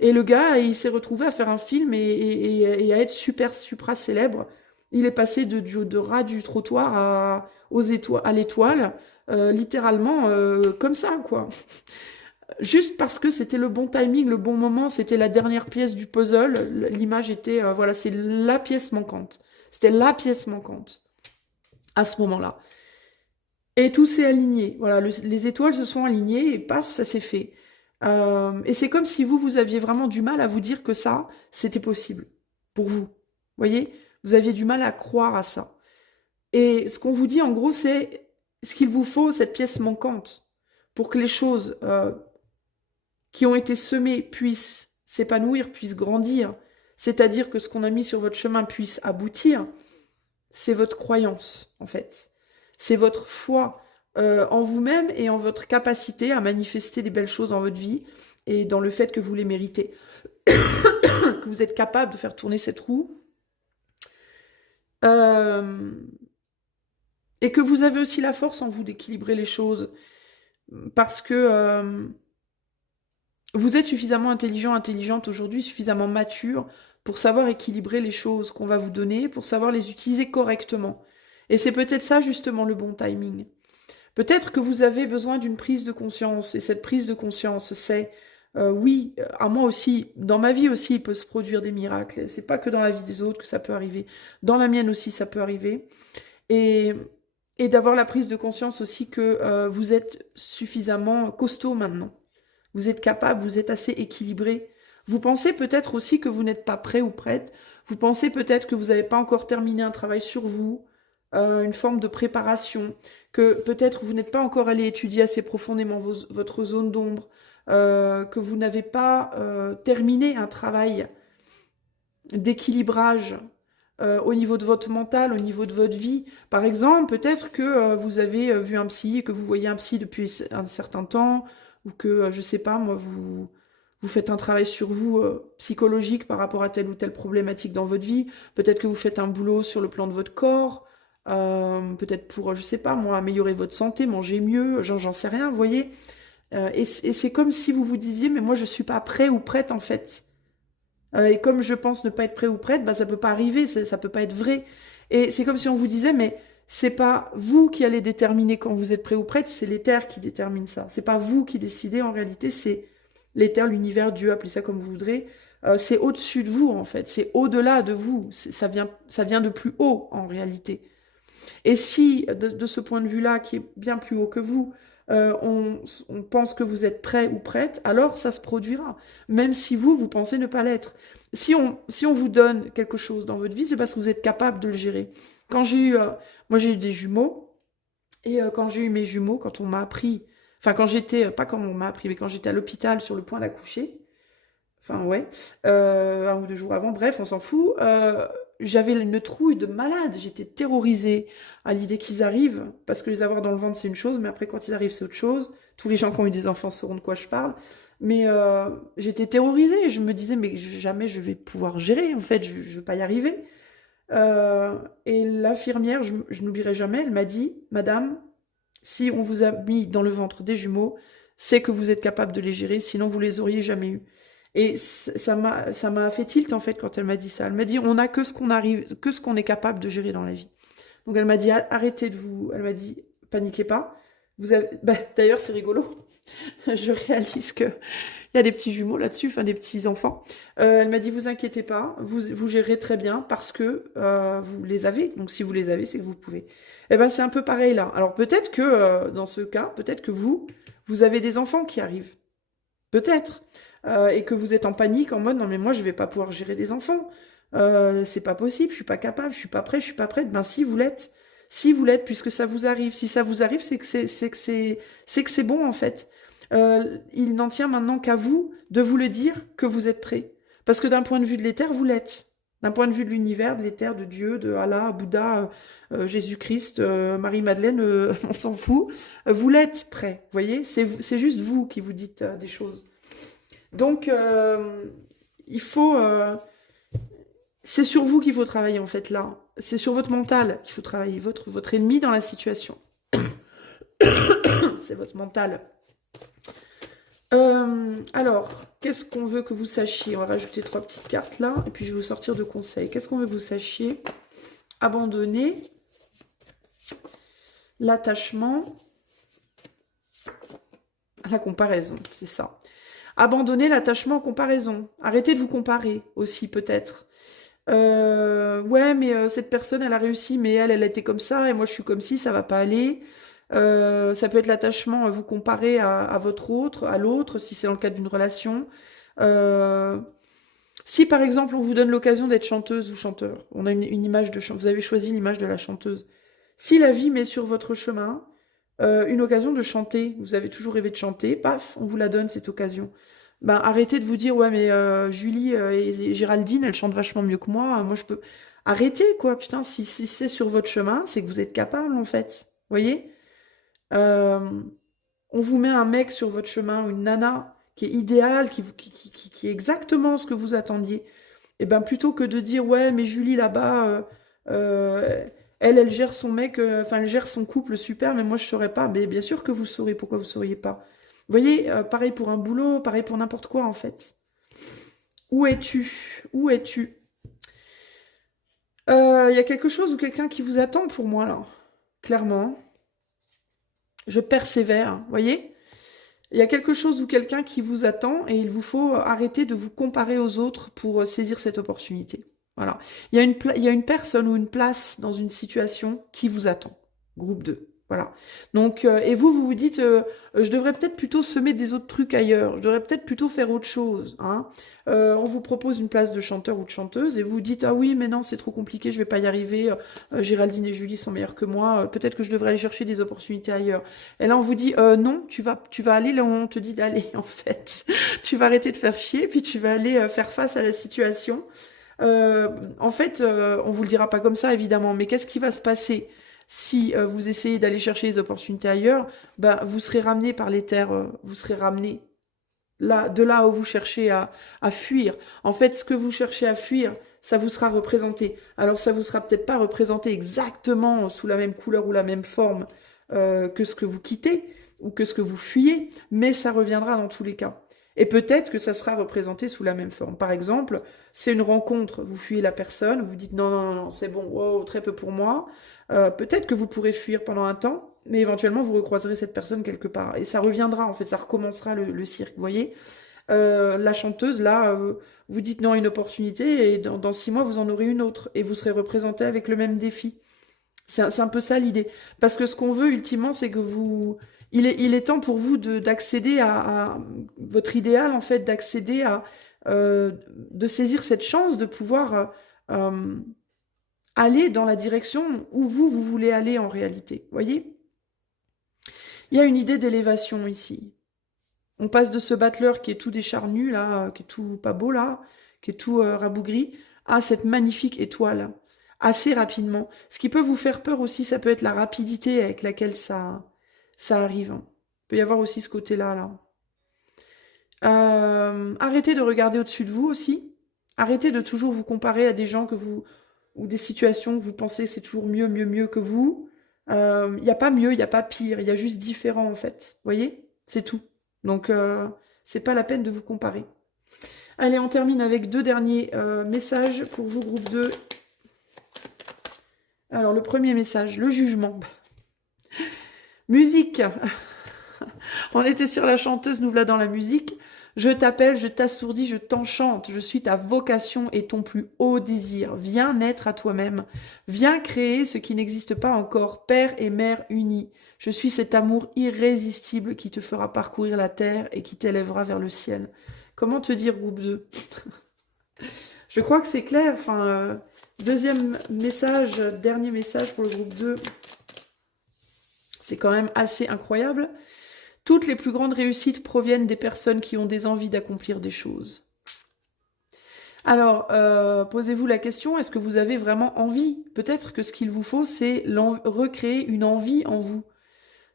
Et le gars, il s'est retrouvé à faire un film et à être super, supra célèbre. Il est passé de ras du trottoir à l'étoile, littéralement comme ça, quoi. Juste parce que c'était le bon timing, le bon moment, c'était la dernière pièce du puzzle. L'image était, voilà, c'est la pièce manquante. C'était la pièce manquante à ce moment-là. Et tout s'est aligné. Voilà, les étoiles se sont alignées et paf, ça s'est fait. Et c'est comme si vous aviez vraiment du mal à vous dire que ça, c'était possible pour vous. Vous voyez? Vous aviez du mal à croire à ça. Et ce qu'on vous dit, en gros, c'est ce qu'il vous faut, cette pièce manquante, pour que les choses qui ont été semées puissent s'épanouir, puissent grandir. C'est-à-dire que ce qu'on a mis sur votre chemin puisse aboutir. C'est votre croyance, en fait. C'est votre foi en vous-même et en votre capacité à manifester des belles choses dans votre vie et dans le fait que vous les méritez. Que vous êtes capable de faire tourner cette roue. Et que vous avez aussi la force en vous d'équilibrer les choses. Parce que vous êtes suffisamment intelligent, intelligente aujourd'hui, suffisamment mature pour savoir équilibrer les choses qu'on va vous donner, pour savoir les utiliser correctement. Et c'est peut-être ça justement le bon timing. Peut-être que vous avez besoin d'une prise de conscience, et cette prise de conscience, c'est oui, à moi aussi, dans ma vie aussi, il peut se produire des miracles. C'est pas que dans la vie des autres que ça peut arriver. Dans la mienne aussi, ça peut arriver. Et, et d'avoir la prise de conscience aussi que vous êtes suffisamment costaud maintenant. Vous êtes capable, vous êtes assez équilibré. Vous pensez peut-être aussi que vous n'êtes pas prêt ou prête. Vous pensez peut-être que vous n'avez pas encore terminé un travail sur vous, une forme de préparation, que peut-être vous n'êtes pas encore allé étudier assez profondément votre zone d'ombre, que vous n'avez pas terminé un travail d'équilibrage au niveau de votre mental, au niveau de votre vie. Par exemple, peut-être que vous avez vu un psy, que vous voyez un psy depuis un certain temps, ou que, je sais pas, moi, vous faites un travail sur vous psychologique par rapport à telle ou telle problématique dans votre vie. Peut-être que vous faites un boulot sur le plan de votre corps, peut-être pour, je sais pas, moi, améliorer votre santé, manger mieux, j'en sais rien, vous voyez. Et c'est comme si vous vous disiez, mais moi, je suis pas prêt ou prête, en fait. Et comme je pense ne pas être prêt ou prête, bah, ça peut pas arriver, ça peut pas être vrai. Et c'est comme si on vous disait, mais c'est pas vous qui allez déterminer quand vous êtes prêt ou prête, c'est l'éther qui détermine ça. C'est pas vous qui décidez, en réalité, c'est l'éther, l'univers, Dieu, appelez ça comme vous voudrez. C'est au-dessus de vous, en fait. C'est au-delà de vous. Ça vient de plus haut, en réalité. Et si, de ce point de vue-là, qui est bien plus haut que vous, on pense que vous êtes prêt ou prête, alors ça se produira, même si vous pensez ne pas l'être. Si on vous donne quelque chose dans votre vie, c'est parce que vous êtes capable de le gérer. Quand j'ai eu, moi j'ai eu des jumeaux, et quand j'ai eu mes jumeaux, quand on m'a appris, enfin quand j'étais, pas quand on m'a appris, mais quand j'étais à l'hôpital sur le point d'accoucher, enfin ouais, 1 ou 2 jours avant, bref, on s'en fout, j'avais une trouille de malade, j'étais terrorisée à l'idée qu'ils arrivent, parce que les avoir dans le ventre c'est une chose, mais après quand ils arrivent c'est autre chose. Tous les gens qui ont eu des enfants sauront de quoi je parle. Mais j'étais terrorisée, je me disais mais jamais je vais pouvoir gérer, en fait, je ne vais pas y arriver. Et l'infirmière, je n'oublierai jamais, elle m'a dit, Madame, si on vous a mis dans le ventre des jumeaux, c'est que vous êtes capable de les gérer, sinon vous les auriez jamais eus. Et ça m'a fait tilt en fait quand elle m'a dit ça. Elle m'a dit on n'a que ce qu'on arrive, que ce qu'on est capable de gérer dans la vie. Donc elle m'a dit arrêtez de vous, elle m'a dit paniquez pas. D'ailleurs c'est rigolo. Je réalise que il y a des petits jumeaux là-dessus, enfin des petits enfants. Elle m'a dit vous inquiétez pas, vous gérez très bien parce que vous les avez. Donc si vous les avez, c'est que vous pouvez. Eh ben c'est un peu pareil là. Alors peut-être que dans ce cas, peut-être que vous avez des enfants qui arrivent. Peut-être. Et que vous êtes en panique, en mode non mais moi je vais pas pouvoir gérer des enfants. C'est pas possible, je suis pas capable, je suis pas prêt, je suis pas prête. Ben si vous l'êtes. Si vous l'êtes, puisque ça vous arrive. Si ça vous arrive, c'est que c'est bon en fait. Il n'en tient maintenant qu'à vous de vous le dire que vous êtes prêt. Parce que d'un point de vue de l'éther, vous l'êtes. D'un point de vue de l'univers, de l'éther, de Dieu, de Allah, Bouddha, Jésus-Christ, Marie-Madeleine, on s'en fout. Vous l'êtes prêt, vous voyez. C'est juste vous qui vous dites des choses. Donc, il faut... c'est sur vous qu'il faut travailler, en fait, là. C'est sur votre mental qu'il faut travailler. Votre ennemi dans la situation. C'est votre mental. Alors, qu'est-ce qu'on veut que vous sachiez? On va rajouter 3 petites cartes, là. Et puis, je vais vous sortir de conseils. Qu'est-ce qu'on veut que vous sachiez? Abandonner. L'attachement. La comparaison, c'est ça. Abandonner l'attachement en comparaison. Arrêtez de vous comparer aussi, peut-être. Ouais, mais cette personne, elle a réussi, mais elle a été comme ça, et moi, je suis comme ci, ça va pas aller. Ça peut être l'attachement à vous comparer à votre autre, à l'autre, si c'est dans le cadre d'une relation. Euh, Si par exemple on vous donne l'occasion d'être chanteuse ou chanteur, on a une image de vous avez choisi l'image de la chanteuse. Si la vie met sur votre chemin une occasion de chanter, vous avez toujours rêvé de chanter, paf, on vous la donne cette occasion. Ben arrêtez de vous dire ouais mais Julie et Géraldine elles chantent vachement mieux que moi je peux. Arrêtez quoi, putain, si c'est sur votre chemin, c'est que vous êtes capable en fait. Vous voyez? Euh, on vous met un mec sur votre chemin ou une nana qui est idéale, qui est exactement ce que vous attendiez, et ben plutôt que de dire ouais mais Julie là-bas, elle gère son mec, enfin elle gère son couple super, mais moi je saurais pas. Mais bien sûr que vous saurez, pourquoi vous sauriez pas? Vous voyez, pareil pour un boulot, pareil pour n'importe quoi en fait. Où es-tu? Où es-tu? Il y a quelque chose ou quelqu'un qui vous attend pour moi là, clairement. Je persévère, vous voyez? Il y a quelque chose ou quelqu'un qui vous attend et il vous faut arrêter de vous comparer aux autres pour saisir cette opportunité. Voilà. Il y a une personne ou une place dans une situation qui vous attend. Groupe 2. Voilà. Donc, et vous vous dites, je devrais peut-être plutôt semer des autres trucs ailleurs. Je devrais peut-être plutôt faire autre chose. Hein. On vous propose une place de chanteur ou de chanteuse et vous dites, ah oui, mais non, c'est trop compliqué, je vais pas y arriver. Géraldine et Julie sont meilleures que moi. Peut-être que je devrais aller chercher des opportunités ailleurs. Et là, on vous dit, non, tu vas aller là où on te dit d'aller, en fait. Tu vas arrêter de faire chier, puis tu vas aller faire face à la situation. En fait, on vous le dira pas comme ça, évidemment, mais qu'est-ce qui va se passer si vous essayez d'aller chercher les opportunités ailleurs? Ben, vous serez ramené par les terres, vous serez ramené là, de là où vous cherchez à fuir. En fait, ce que vous cherchez à fuir, ça vous sera représenté. Alors, ça vous sera peut-être pas représenté exactement sous la même couleur ou la même forme que ce que vous quittez ou que ce que vous fuyez, mais ça reviendra dans tous les cas. Et peut-être que ça sera représenté sous la même forme. Par exemple, c'est une rencontre, vous fuyez la personne, vous dites non, non, non, non, c'est bon, wow, très peu pour moi. Peut-être que vous pourrez fuir pendant un temps, mais éventuellement vous recroiserez cette personne quelque part. Et ça reviendra, en fait, ça recommencera le cirque, vous voyez. La chanteuse, là, vous dites non à une opportunité, et dans 6 mois, vous en aurez une autre, et vous serez représenté avec le même défi. C'est un peu ça l'idée. Parce que ce qu'on veut, ultimement, c'est que vous... il est temps pour vous d'accéder à votre idéal, en fait, d'accéder à... de saisir cette chance de pouvoir euh, aller dans la direction où vous voulez aller en réalité. Vous voyez? Il y a une idée d'élévation ici. On passe de ce battleur qui est tout décharnu, là, qui est tout pas beau, là, qui est tout rabougri, à cette magnifique étoile, assez rapidement. Ce qui peut vous faire peur aussi, ça peut être la rapidité avec laquelle ça arrive. Il peut y avoir aussi ce côté-là, là. Arrêtez de regarder au-dessus de vous aussi. Arrêtez de toujours vous comparer à des gens que vous... ou des situations que vous pensez que c'est toujours mieux, mieux, mieux que vous. Il n'y a pas mieux, il n'y a pas pire, il y a juste différent, en fait. Vous voyez? C'est tout. Donc, c'est pas la peine de vous comparer. Allez, on termine avec 2 derniers messages pour vous, groupe 2. Alors, le premier message, le jugement. Musique. On était sur la chanteuse, nous voilà dans la musique. Je t'appelle, je t'assourdis, je t'enchante. Je suis ta vocation et ton plus haut désir. Viens naître à toi-même. Viens créer ce qui n'existe pas encore, père et mère unis. Je suis cet amour irrésistible qui te fera parcourir la terre et qui t'élèvera vers le ciel. Comment te dire, groupe 2? Je crois que c'est clair. Enfin, deuxième message, dernier message pour le groupe 2. C'est quand même assez incroyable. Toutes les plus grandes réussites proviennent des personnes qui ont des envies d'accomplir des choses. Alors, posez-vous la question, est-ce que vous avez vraiment envie? Peut-être que ce qu'il vous faut, c'est recréer une envie en vous.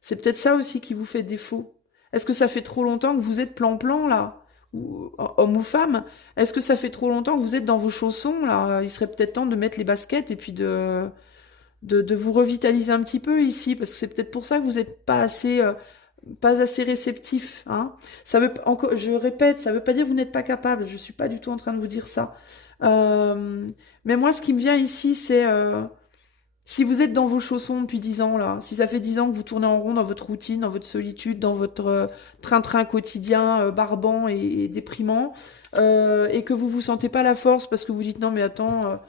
C'est peut-être ça aussi qui vous fait défaut. Est-ce que ça fait trop longtemps que vous êtes plan-plan, là? Homme ou femme? Est-ce que ça fait trop longtemps que vous êtes dans vos chaussons, là? Il serait peut-être temps de mettre les baskets et puis de vous revitaliser un petit peu ici, parce que c'est peut-être pour ça que vous n'êtes pas assez réceptif. Hein. Ça veut, encore, je répète, ça ne veut pas dire que vous n'êtes pas capable. Je ne suis pas du tout en train de vous dire ça. Mais moi, ce qui me vient ici, c'est... si vous êtes dans vos chaussons depuis 10 ans, là, si ça fait 10 ans que vous tournez en rond dans votre routine, dans votre solitude, dans votre train-train quotidien barbant et déprimant, et que vous sentez pas la force parce que vous dites non mais attends,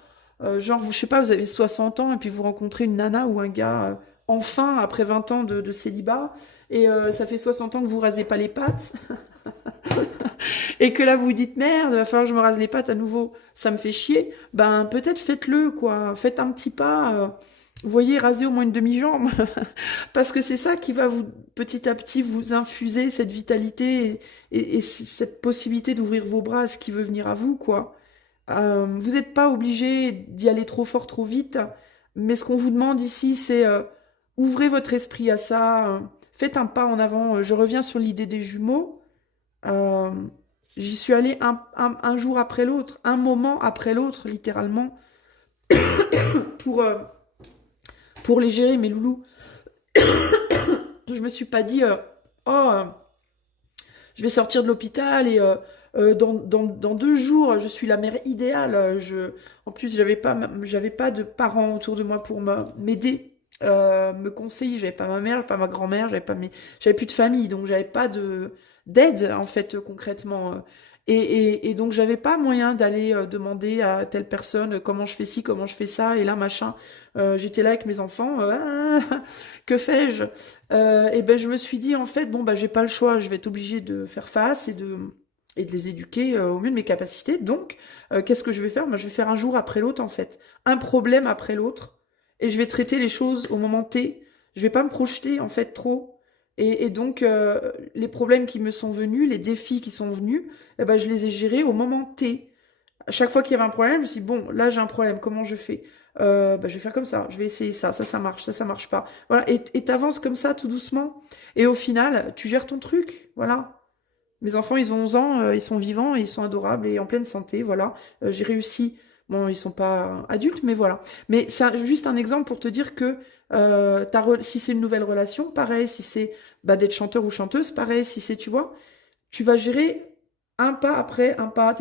genre, je sais pas, vous avez 60 ans et puis vous rencontrez une nana ou un gars enfin après 20 ans de célibat, et ça fait 60 ans que vous rasez pas les pattes, et que là vous dites merde, il va falloir que je me rase les pattes à nouveau, ça me fait chier, ben peut-être faites-le quoi, faites un petit pas, vous voyez, rasez au moins une demi-jambe, parce que c'est ça qui va vous petit à petit vous infuser cette vitalité et cette possibilité d'ouvrir vos bras à ce qui veut venir à vous quoi. Vous n'êtes pas obligé d'y aller trop fort, trop vite, mais ce qu'on vous demande ici, c'est ouvrez votre esprit à ça, faites un pas en avant. Je reviens sur l'idée des jumeaux. Euh, J'y suis allée un jour après l'autre, un moment après l'autre, littéralement, pour, euh, pour les gérer, mes loulous. Je me suis pas dit, oh, je vais sortir de l'hôpital et dans 2 jours, je suis la mère idéale. En plus, j'avais pas de parents autour de moi pour m'aider, me conseiller. J'avais pas ma mère, pas ma grand-mère, j'avais plus de famille, donc j'avais pas d'aide en fait concrètement. Et donc j'avais pas moyen d'aller demander à telle personne comment je fais ci, comment je fais ça, et là machin. J'étais là avec mes enfants, que fais-je? Et ben je me suis dit en fait bon bah j'ai pas le choix, je vais être obligée de faire face et de les éduquer au mieux de mes capacités. Donc qu'est-ce que je vais faire? Moi je vais faire un jour après l'autre en fait, un problème après l'autre, et je vais traiter les choses au moment T. Je vais pas me projeter en fait trop. Et donc les problèmes qui me sont venus, les défis qui sont venus, eh ben je les ai gérés au moment T. À chaque fois qu'il y avait un problème, je me suis dit, bon, là j'ai un problème, comment je fais? Bah, je vais faire comme ça, je vais essayer ça, ça marche, ça marche pas. Voilà, et t'avances comme ça tout doucement. Et au final, tu gères ton truc, voilà. Mes enfants, ils ont 11 ans, ils sont vivants, ils sont adorables et en pleine santé, voilà. J'ai réussi. Bon, ils sont pas adultes, mais voilà. Mais c'est juste un exemple pour te dire que si c'est une nouvelle relation, pareil. Si c'est bah, d'être chanteur ou chanteuse, pareil. Si c'est, tu vois, tu vas gérer un pas après un pas.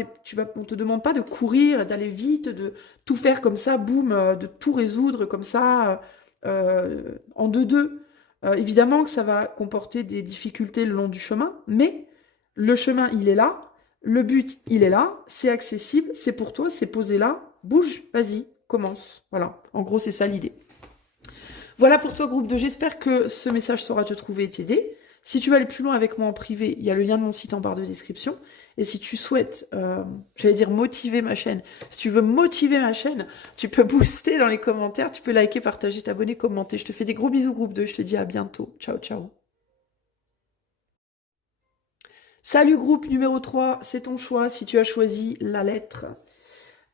On te demande pas de courir, d'aller vite, de tout faire comme ça, boum, de tout résoudre comme ça, en deux-deux. Évidemment que ça va comporter des difficultés le long du chemin, mais le chemin, il est là. Le but, il est là. C'est accessible. C'est pour toi. C'est posé là. Bouge. Vas-y. Commence. Voilà. En gros, c'est ça l'idée. Voilà pour toi, groupe 2. J'espère que ce message saura te trouver et t'aider. Si tu veux aller plus loin avec moi en privé, il y a le lien de mon site en barre de description. Et si tu souhaites, j'allais dire motiver ma chaîne, si tu veux motiver ma chaîne, tu peux booster dans les commentaires, tu peux liker, partager, t'abonner, commenter. Je te fais des gros bisous, groupe 2. Je te dis à bientôt. Ciao, ciao. Salut, groupe numéro 3. C'est ton choix si tu as choisi la lettre.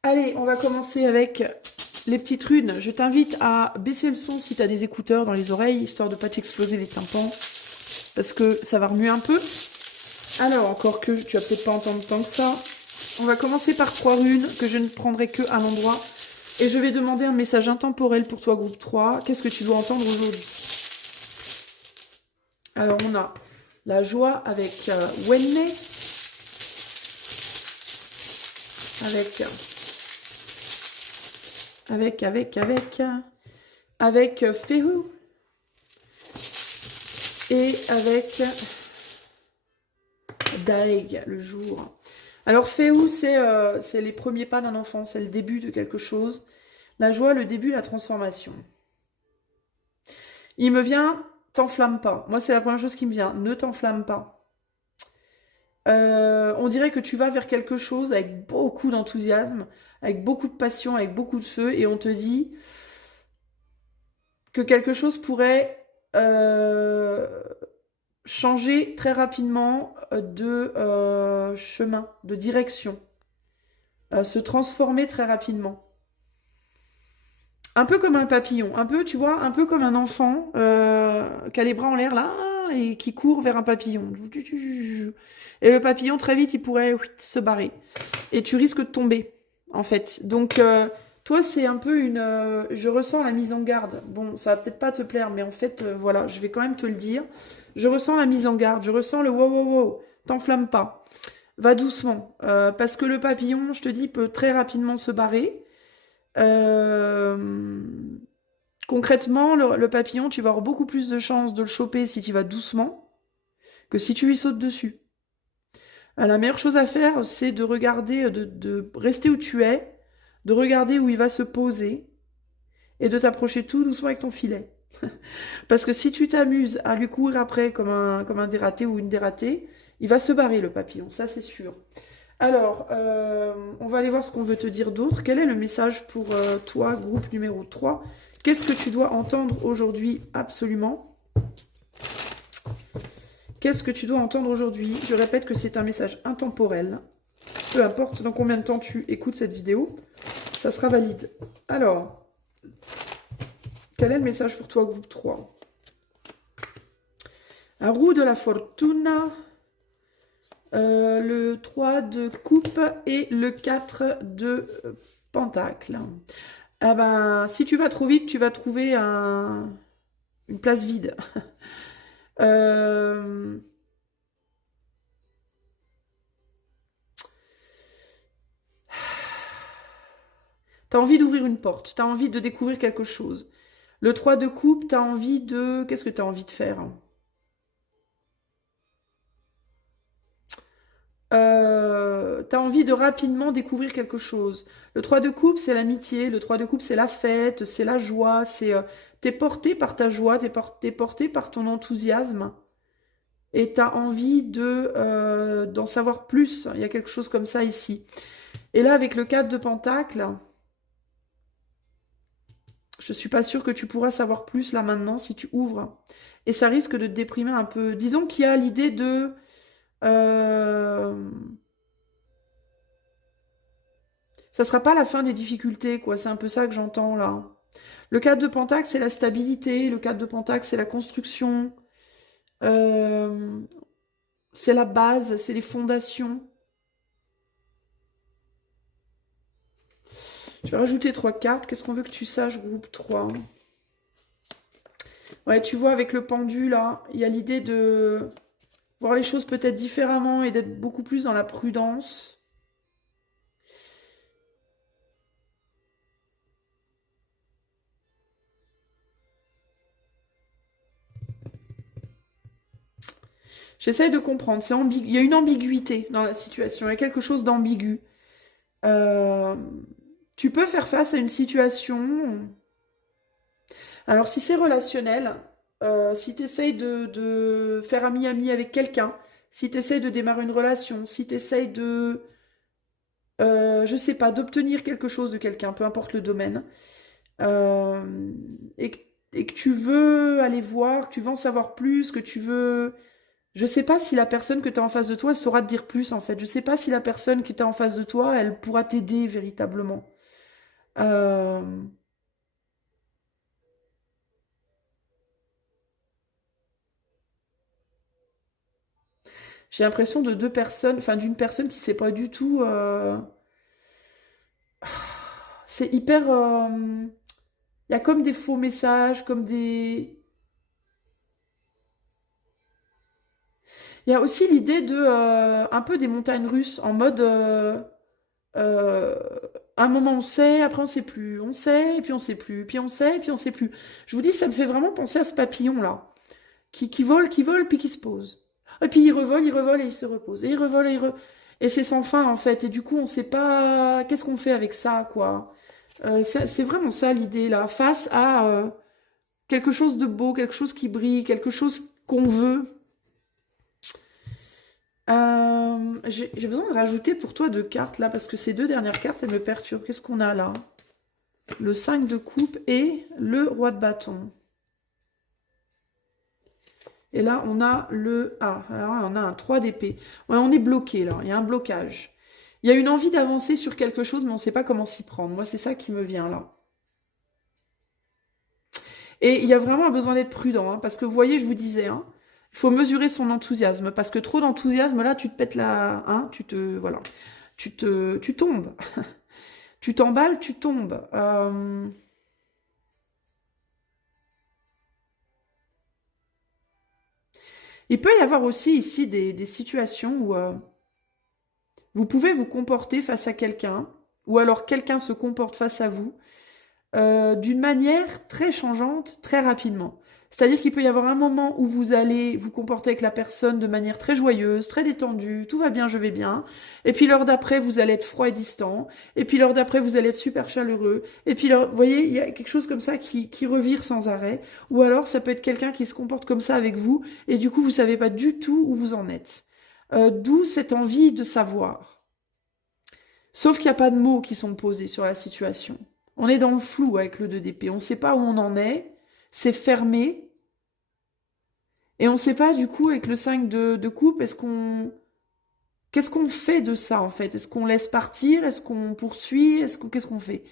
Allez, on va commencer avec les petites runes. Je t'invite à baisser le son si tu as des écouteurs dans les oreilles, histoire de ne pas t'exploser les tympans, parce que ça va remuer un peu. Alors, encore que tu vas peut-être pas entendre tant que ça. On va commencer par 3 runes que je ne prendrai que à l'endroit. Et je vais demander un message intemporel pour toi, groupe 3. Qu'est-ce que tu dois entendre aujourd'hui? Alors, on a la joie avec Wenne. Avec Fehu. Et avec Daeg, le jour. Alors, Fehu, c'est les premiers pas d'un enfant, c'est le début de quelque chose. La joie, le début, la transformation. Il me vient, t'enflamme pas. Moi, c'est la première chose qui me vient, ne t'enflamme pas. On dirait que tu vas vers quelque chose avec beaucoup d'enthousiasme, avec beaucoup de passion, avec beaucoup de feu, et on te dit que quelque chose pourrait changer très rapidement de chemin, de direction, se transformer très rapidement. Un peu comme un papillon, un peu, tu vois, un peu comme un enfant qui a les bras en l'air là et qui court vers un papillon. Et le papillon, très vite, il pourrait se barrer. Et tu risques de tomber, en fait. Donc, toi, c'est un peu une... je ressens la mise en garde. Bon, ça va peut-être pas te plaire, mais en fait, voilà, je vais quand même te le dire. Je ressens la mise en garde, je ressens le wow, wow, wow. T'enflamme pas. Va doucement. Parce que le papillon, je te dis, peut très rapidement se barrer. Concrètement, le papillon, tu vas avoir beaucoup plus de chances de le choper si tu vas doucement que si tu lui sautes dessus. La meilleure chose à faire, c'est de regarder, de rester où tu es, de regarder où il va se poser et de t'approcher tout doucement avec ton filet. Parce que si tu t'amuses à lui courir après comme un dératé ou une dératée, il va se barrer le papillon, ça c'est sûr. Alors, on va aller voir ce qu'on veut te dire d'autre. Quel est le message pour toi, groupe numéro 3? Qu'est-ce que tu dois entendre aujourd'hui absolument? Qu'est-ce que tu dois entendre aujourd'hui? Je répète que c'est un message intemporel. Peu importe dans combien de temps tu écoutes cette vidéo, ça sera valide. Alors, quel est le message pour toi, groupe 3? La roue de la fortuna, le 3 de coupe et le 4 de pentacle. Ah ben, si tu vas trop vite, tu vas trouver une place vide. T'as envie d'ouvrir une porte, t'as envie de découvrir quelque chose. Le 3 de coupe, t'as envie de... Qu'est-ce que t'as envie de faire? T'as envie de rapidement découvrir quelque chose. Le 3 de coupe, c'est l'amitié. Le 3 de coupe, c'est la fête, c'est la joie. T'es porté par ta joie, t'es porté par ton enthousiasme. Et t'as envie d'en savoir plus. Il y a quelque chose comme ça ici. Et là, avec le 4 de pentacle, je suis pas sûre que tu pourras savoir plus là maintenant si tu ouvres. Et ça risque de te déprimer un peu. Disons qu'il y a l'idée de... ça sera pas la fin des difficultés, quoi. C'est un peu ça que j'entends là. Le 4 de pentacle, c'est la stabilité. Le 4 de pentacle, c'est la construction. C'est la base, c'est les fondations. Je vais rajouter 3 cartes. Qu'est-ce qu'on veut que tu saches, groupe 3? Ouais, tu vois, avec le pendu, là, il y a l'idée de voir les choses peut-être différemment et d'être beaucoup plus dans la prudence. J'essaye de comprendre. Il y a une ambiguïté dans la situation. Il y a quelque chose d'ambigu. Euh, Tu peux faire face à une situation. Alors, si c'est relationnel, si tu essayes de faire ami-ami avec quelqu'un, si tu essayes de démarrer une relation, si tu essayes je sais pas, d'obtenir quelque chose de quelqu'un, peu importe le domaine, euh, et, que et que tu veux aller voir, que tu veux en savoir plus, que tu veux... Je sais pas si la personne que tu as en face de toi, elle saura te dire plus, en fait. Je sais pas si la personne qui est en face de toi, elle pourra t'aider véritablement. Euh, J'ai l'impression de deux personnes, enfin d'une personne qui sait pas du tout. C'est hyper. Il y a comme des faux messages, comme des. Il y a aussi l'idée de un peu des montagnes russes en mode. Euh, un moment on sait, après on sait plus, on sait, et puis on sait plus, puis on sait, et puis on sait plus. Je vous dis, ça me fait vraiment penser à ce papillon là, qui vole, puis qui se pose. Et puis il revole et il se repose. Et il revole et c'est sans fin en fait. Et du coup, on sait pas qu'est-ce qu'on fait avec ça, quoi. C'est vraiment ça l'idée là, face à quelque chose de beau, quelque chose qui brille, quelque chose qu'on veut. J'ai besoin de rajouter pour toi 2 cartes là, parce que ces 2 dernières cartes, elles me perturbent. Qu'est-ce qu'on a là? Le 5 de coupe et le roi de bâton. Et là, on a le... Ah, alors on a un 3 d'épée. Ouais, on est bloqué là, il y a un blocage. Il y a une envie d'avancer sur quelque chose, mais on ne sait pas comment s'y prendre. Moi, c'est ça qui me vient là. Et il y a vraiment un besoin d'être prudent, hein, parce que vous voyez, je vous disais, hein, il faut mesurer son enthousiasme, parce que trop d'enthousiasme, là, tu te pètes la... Hein, voilà, tu tombes. Tu t'emballes, tu tombes. Il peut y avoir aussi ici des situations où vous pouvez vous comporter face à quelqu'un, ou alors quelqu'un se comporte face à vous, d'une manière très changeante, très rapidement. C'est-à-dire qu'il peut y avoir un moment où vous allez vous comporter avec la personne de manière très joyeuse, très détendue, tout va bien, je vais bien. Et puis l'heure d'après, vous allez être froid et distant. Et puis l'heure d'après, vous allez être super chaleureux. Et puis, vous voyez, il y a quelque chose comme ça qui revire sans arrêt. Ou alors, ça peut être quelqu'un qui se comporte comme ça avec vous. Et du coup, vous savez pas du tout où vous en êtes. D'où cette envie de savoir. Sauf qu'il n'y a pas de mots qui sont posés sur la situation. On est dans le flou avec le 2 d'épée. On ne sait pas où on en est. C'est fermé. Et on ne sait pas, du coup, avec le 5 de coupe, qu'est-ce qu'on fait de ça, en fait? Est-ce qu'on laisse partir? Est-ce qu'on poursuit? Qu'est-ce qu'on fait?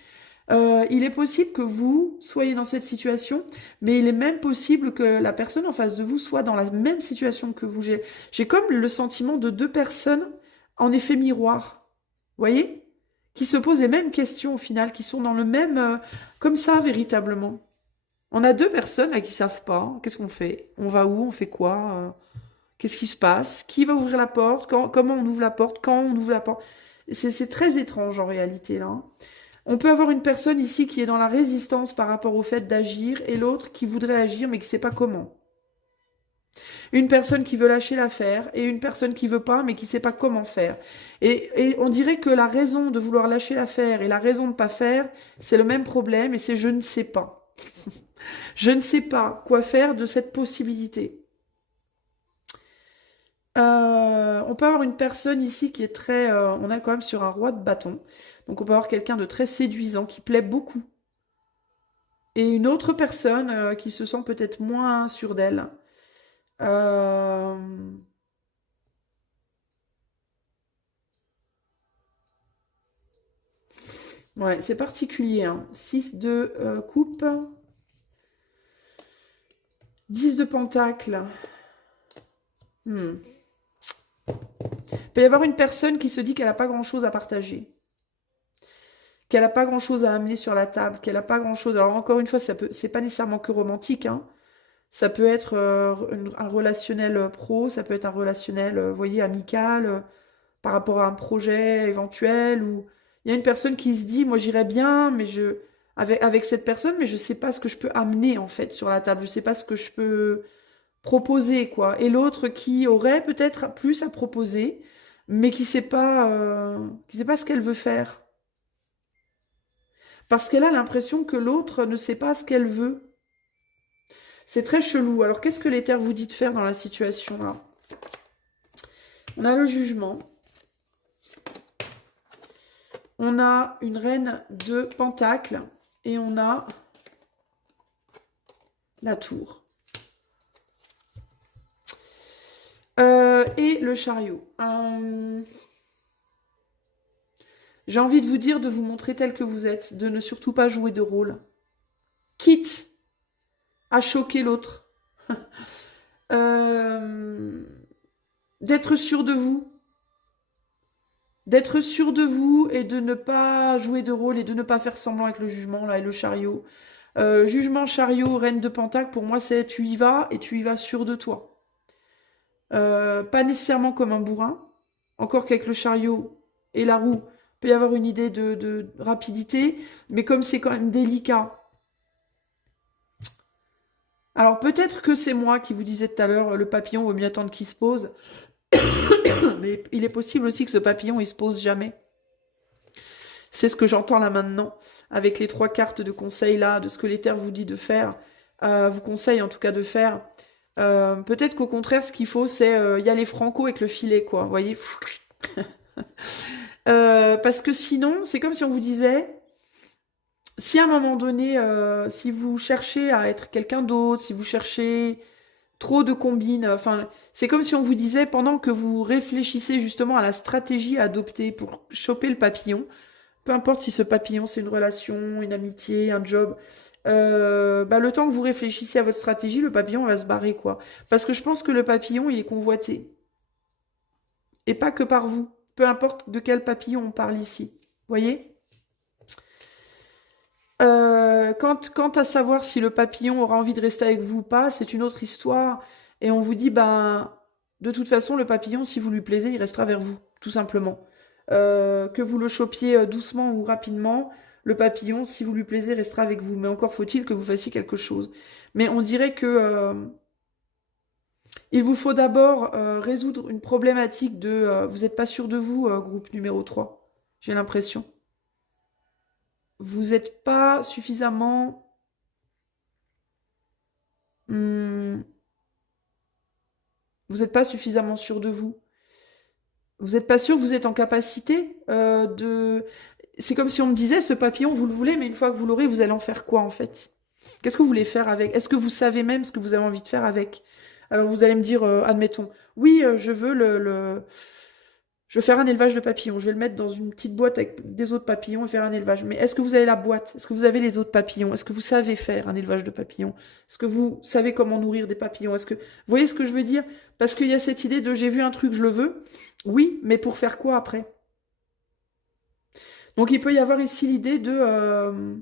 Il est possible que vous soyez dans cette situation, mais il est même possible que la personne en face de vous soit dans la même situation que vous. J'ai comme le sentiment de deux personnes en effet miroir. Vous voyez? Qui se posent les mêmes questions au final, qui sont dans le même... comme ça, véritablement. On a deux personnes là, qui savent pas. Qu'est-ce qu'on fait? On va où? On fait quoi? Qu'est-ce qui se passe? Qui va ouvrir la porte? Comment on ouvre la porte? Quand on ouvre la porte? C'est très étrange en réalité là. On peut avoir une personne ici qui est dans la résistance par rapport au fait d'agir et l'autre qui voudrait agir mais qui ne sait pas comment. Une personne qui veut lâcher l'affaire et une personne qui veut pas mais qui ne sait pas comment faire. Et on dirait que la raison de vouloir lâcher l'affaire et la raison de ne pas faire, c'est le même problème et c'est je ne sais pas. Je ne sais pas quoi faire de cette possibilité. On peut avoir une personne ici qui est très... on est quand même sur un roi de bâton. Donc on peut avoir quelqu'un de très séduisant, qui plaît beaucoup. Et une autre personne qui se sent peut-être moins sûre d'elle. Euh, Ouais, c'est particulier. Hein. 6 de coupe. 10 de pentacle. Hmm. Il peut y avoir une personne qui se dit qu'elle n'a pas grand-chose à partager. Qu'elle n'a pas grand-chose à amener sur la table. Qu'elle n'a pas grand-chose... Alors encore une fois, c'est pas nécessairement que romantique. Hein. Ça peut être un relationnel pro, ça peut être un relationnel, vous voyez, amical, par rapport à un projet éventuel. Ou il y a une personne qui se dit, moi j'irais bien, mais avec cette personne, mais je ne sais pas ce que je peux amener en fait sur la table. Je ne sais pas ce que je peux proposer, quoi. Et l'autre qui aurait peut-être plus à proposer, mais qui sait pas ce qu'elle veut faire. Parce qu'elle a l'impression que l'autre ne sait pas ce qu'elle veut. C'est très chelou. Alors, qu'est-ce que l'éther vous dit de faire dans la situation là? On a le jugement. On a une reine de pentacle. Et on a la tour. Et le chariot. J'ai envie de vous dire de vous montrer tel que vous êtes. De ne surtout pas jouer de rôle. Quitte à choquer l'autre. D'être sûr de vous. D'être sûr de vous et de ne pas jouer de rôle et de ne pas faire semblant avec le jugement là et le chariot. Jugement, chariot, reine de pentacle, pour moi c'est tu y vas et tu y vas sûr de toi. Pas nécessairement comme un bourrin. Encore qu'avec le chariot et la roue, il peut y avoir une idée de rapidité, mais comme c'est quand même délicat. Alors peut-être que c'est moi qui vous disais tout à l'heure, le papillon vaut mieux attendre qu'il se pose. Mais il est possible aussi que ce papillon, il se pose jamais. C'est ce que j'entends là maintenant, avec les 3 cartes de conseil là, de ce que l'éther vous dit de faire, vous conseille en tout cas de faire. Peut-être qu'au contraire, ce qu'il faut, c'est y aller franco avec le filet, quoi. Vous voyez. Parce que sinon, c'est comme si on vous disait, si à un moment donné, si vous cherchez à être quelqu'un d'autre, si vous cherchez trop de combines, enfin, c'est comme si on vous disait, pendant que vous réfléchissez justement à la stratégie à adopter pour choper le papillon, peu importe si ce papillon c'est une relation, une amitié, un job, le temps que vous réfléchissez à votre stratégie, le papillon va se barrer, quoi. Parce que je pense que le papillon, il est convoité. Et pas que par vous. Peu importe de quel papillon on parle ici. Vous voyez? Quant à savoir si le papillon aura envie de rester avec vous ou pas, c'est une autre histoire. Et on vous dit, ben, de toute façon, le papillon, si vous lui plaisez, il restera vers vous, tout simplement. Que vous le chopiez doucement ou rapidement, Le papillon, si vous lui plaisez, restera avec vous. Mais encore faut-il que vous fassiez quelque chose. Mais on dirait que il vous faut d'abord résoudre une problématique de... vous n'êtes pas sûr de vous, groupe numéro 3. J'ai l'impression. Vous n'êtes pas suffisamment... hmm, vous n'êtes pas suffisamment sûr de vous. Vous n'êtes pas sûr que vous êtes en capacité de... C'est comme si on me disait, ce papillon, vous le voulez, mais une fois que vous l'aurez, vous allez en faire quoi, en fait? Qu'est-ce que vous voulez faire avec? Est-ce que vous savez même ce que vous avez envie de faire avec? Alors, vous allez me dire, admettons, oui, je veux je veux faire un élevage de papillons. Je vais le mettre dans une petite boîte avec des autres papillons et faire un élevage. Mais est-ce que vous avez la boîte? Est-ce que vous avez les autres papillons? Est-ce que vous savez faire un élevage de papillons? Est-ce que vous savez comment nourrir des papillons? Est-ce que... Vous voyez ce que je veux dire? Parce qu'il y a cette idée de, j'ai vu un truc, je le veux. Oui, mais pour faire quoi après? Donc il peut y avoir ici l'idée de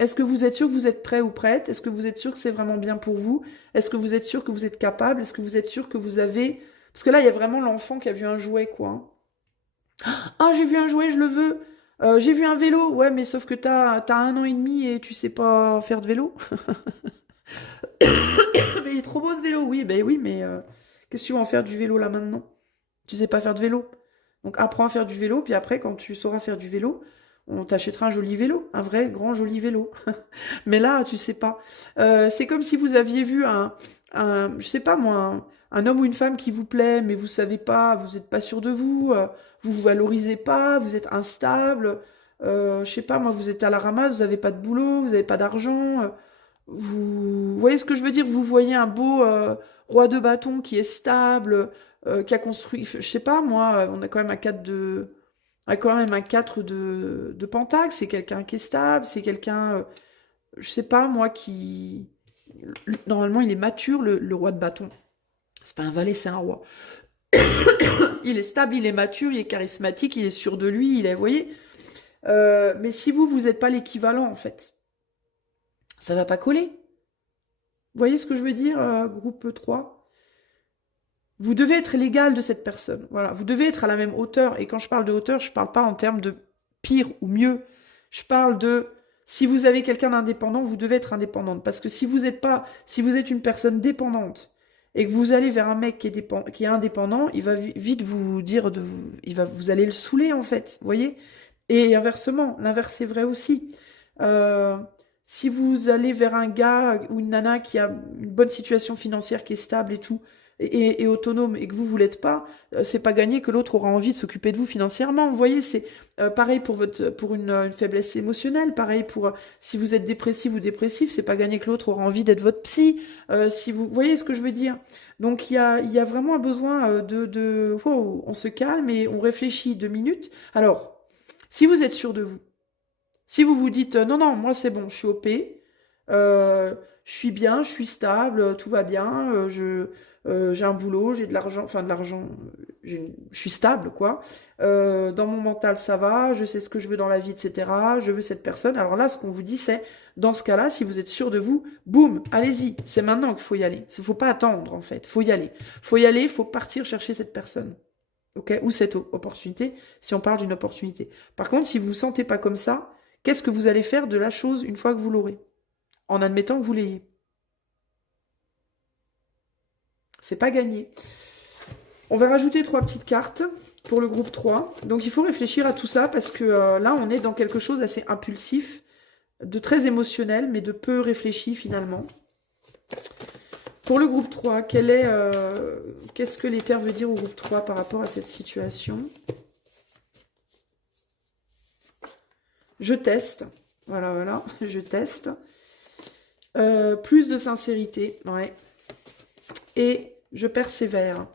est-ce que vous êtes sûr que vous êtes prêt ou prête? Est-ce que vous êtes sûr que c'est vraiment bien pour vous? Est-ce que vous êtes sûr que vous êtes capable? Est-ce que vous êtes sûr que vous avez... Parce que là, il y a vraiment l'enfant qui a vu un jouet, quoi. Hein. Ah, j'ai vu un jouet, je le veux. J'ai vu un vélo. Ouais, mais sauf que t'as 1 an et demi et tu sais pas faire de vélo. Mais il est trop beau ce vélo. Oui, ben oui, mais qu'est-ce que tu vas en faire du vélo là maintenant? Tu sais pas faire de vélo. Donc apprends à faire du vélo, puis après, quand tu sauras faire du vélo, on t'achètera un joli vélo, un vrai grand joli vélo. Mais là, tu sais pas. C'est comme si vous aviez vu je sais pas moi, un homme ou une femme qui vous plaît, mais vous savez pas, vous n'êtes pas sûr de vous, vous vous valorisez pas, vous êtes instable. Je sais pas moi, vous êtes à la ramasse, vous n'avez pas de boulot, vous n'avez pas d'argent. Vous voyez ce que je veux dire? Vous voyez un beau roi de bâton qui est stable, qui a construit, je sais pas, moi, on a quand même un 4 de, on a quand même un 4 de pentacle, c'est quelqu'un qui est stable, c'est quelqu'un, je sais pas, moi, qui... Normalement, il est mature, le roi de bâton. C'est pas un valet, c'est un roi. Il est stable, il est mature, il est charismatique, il est sûr de lui, il est, vous voyez? Mais si vous n'êtes pas l'équivalent, en fait, ça va pas coller. Vous voyez ce que je veux dire, groupe 3? Vous devez être l'égal de cette personne. Voilà, vous devez être à la même hauteur. Et quand je parle de hauteur, je ne parle pas en termes de pire ou mieux. Je parle de si vous avez quelqu'un d'indépendant, vous devez être indépendante. Parce que si vous êtes une personne dépendante et que vous allez vers un mec qui est indépendant, il va vite vous dire vous allez le saouler en fait. Vous voyez? Et inversement, l'inverse est vrai aussi. Euh, si vous allez vers un gars ou une nana qui a une bonne situation financière, qui est stable et tout, et autonome, et que vous l'êtes pas, c'est pas gagné que l'autre aura envie de s'occuper de vous financièrement. Vous voyez, c'est pareil pour une faiblesse émotionnelle, pareil pour si vous êtes dépressif ou dépressif, c'est pas gagné que l'autre aura envie d'être votre psy. Si vous voyez ce que je veux dire. Donc il y a vraiment un besoin wow, on se calme et on réfléchit 2 minutes. Alors, si vous êtes sûr de vous, si vous vous dites non, non, moi c'est bon, je suis OP, je suis bien, je suis stable, tout va bien, j'ai un boulot, j'ai de l'argent, enfin de l'argent, je suis stable quoi. Dans mon mental ça va, je sais ce que je veux dans la vie, etc. Je veux cette personne. Alors là, ce qu'on vous dit, c'est dans ce cas-là, si vous êtes sûr de vous, boum, allez-y, c'est maintenant qu'il faut y aller. Il ne faut pas attendre en fait, il faut y aller. Il faut y aller, il faut partir chercher cette personne. Ok, ou cette opportunité, si on parle d'une opportunité. Par contre, si vous ne vous sentez pas comme ça, qu'est-ce que vous allez faire de la chose une fois que vous l'aurez? En admettant que vous l'ayez. C'est pas gagné. On va rajouter 3 petites cartes pour le groupe 3. Donc il faut réfléchir à tout ça parce que là, on est dans quelque chose d'assez impulsif, de très émotionnel, mais de peu réfléchi finalement. Pour le groupe 3, qu'est-ce que l'éther veut dire au groupe 3 par rapport à cette situation? Je teste. Voilà, voilà, je teste. Plus de sincérité, ouais. Et je persévère.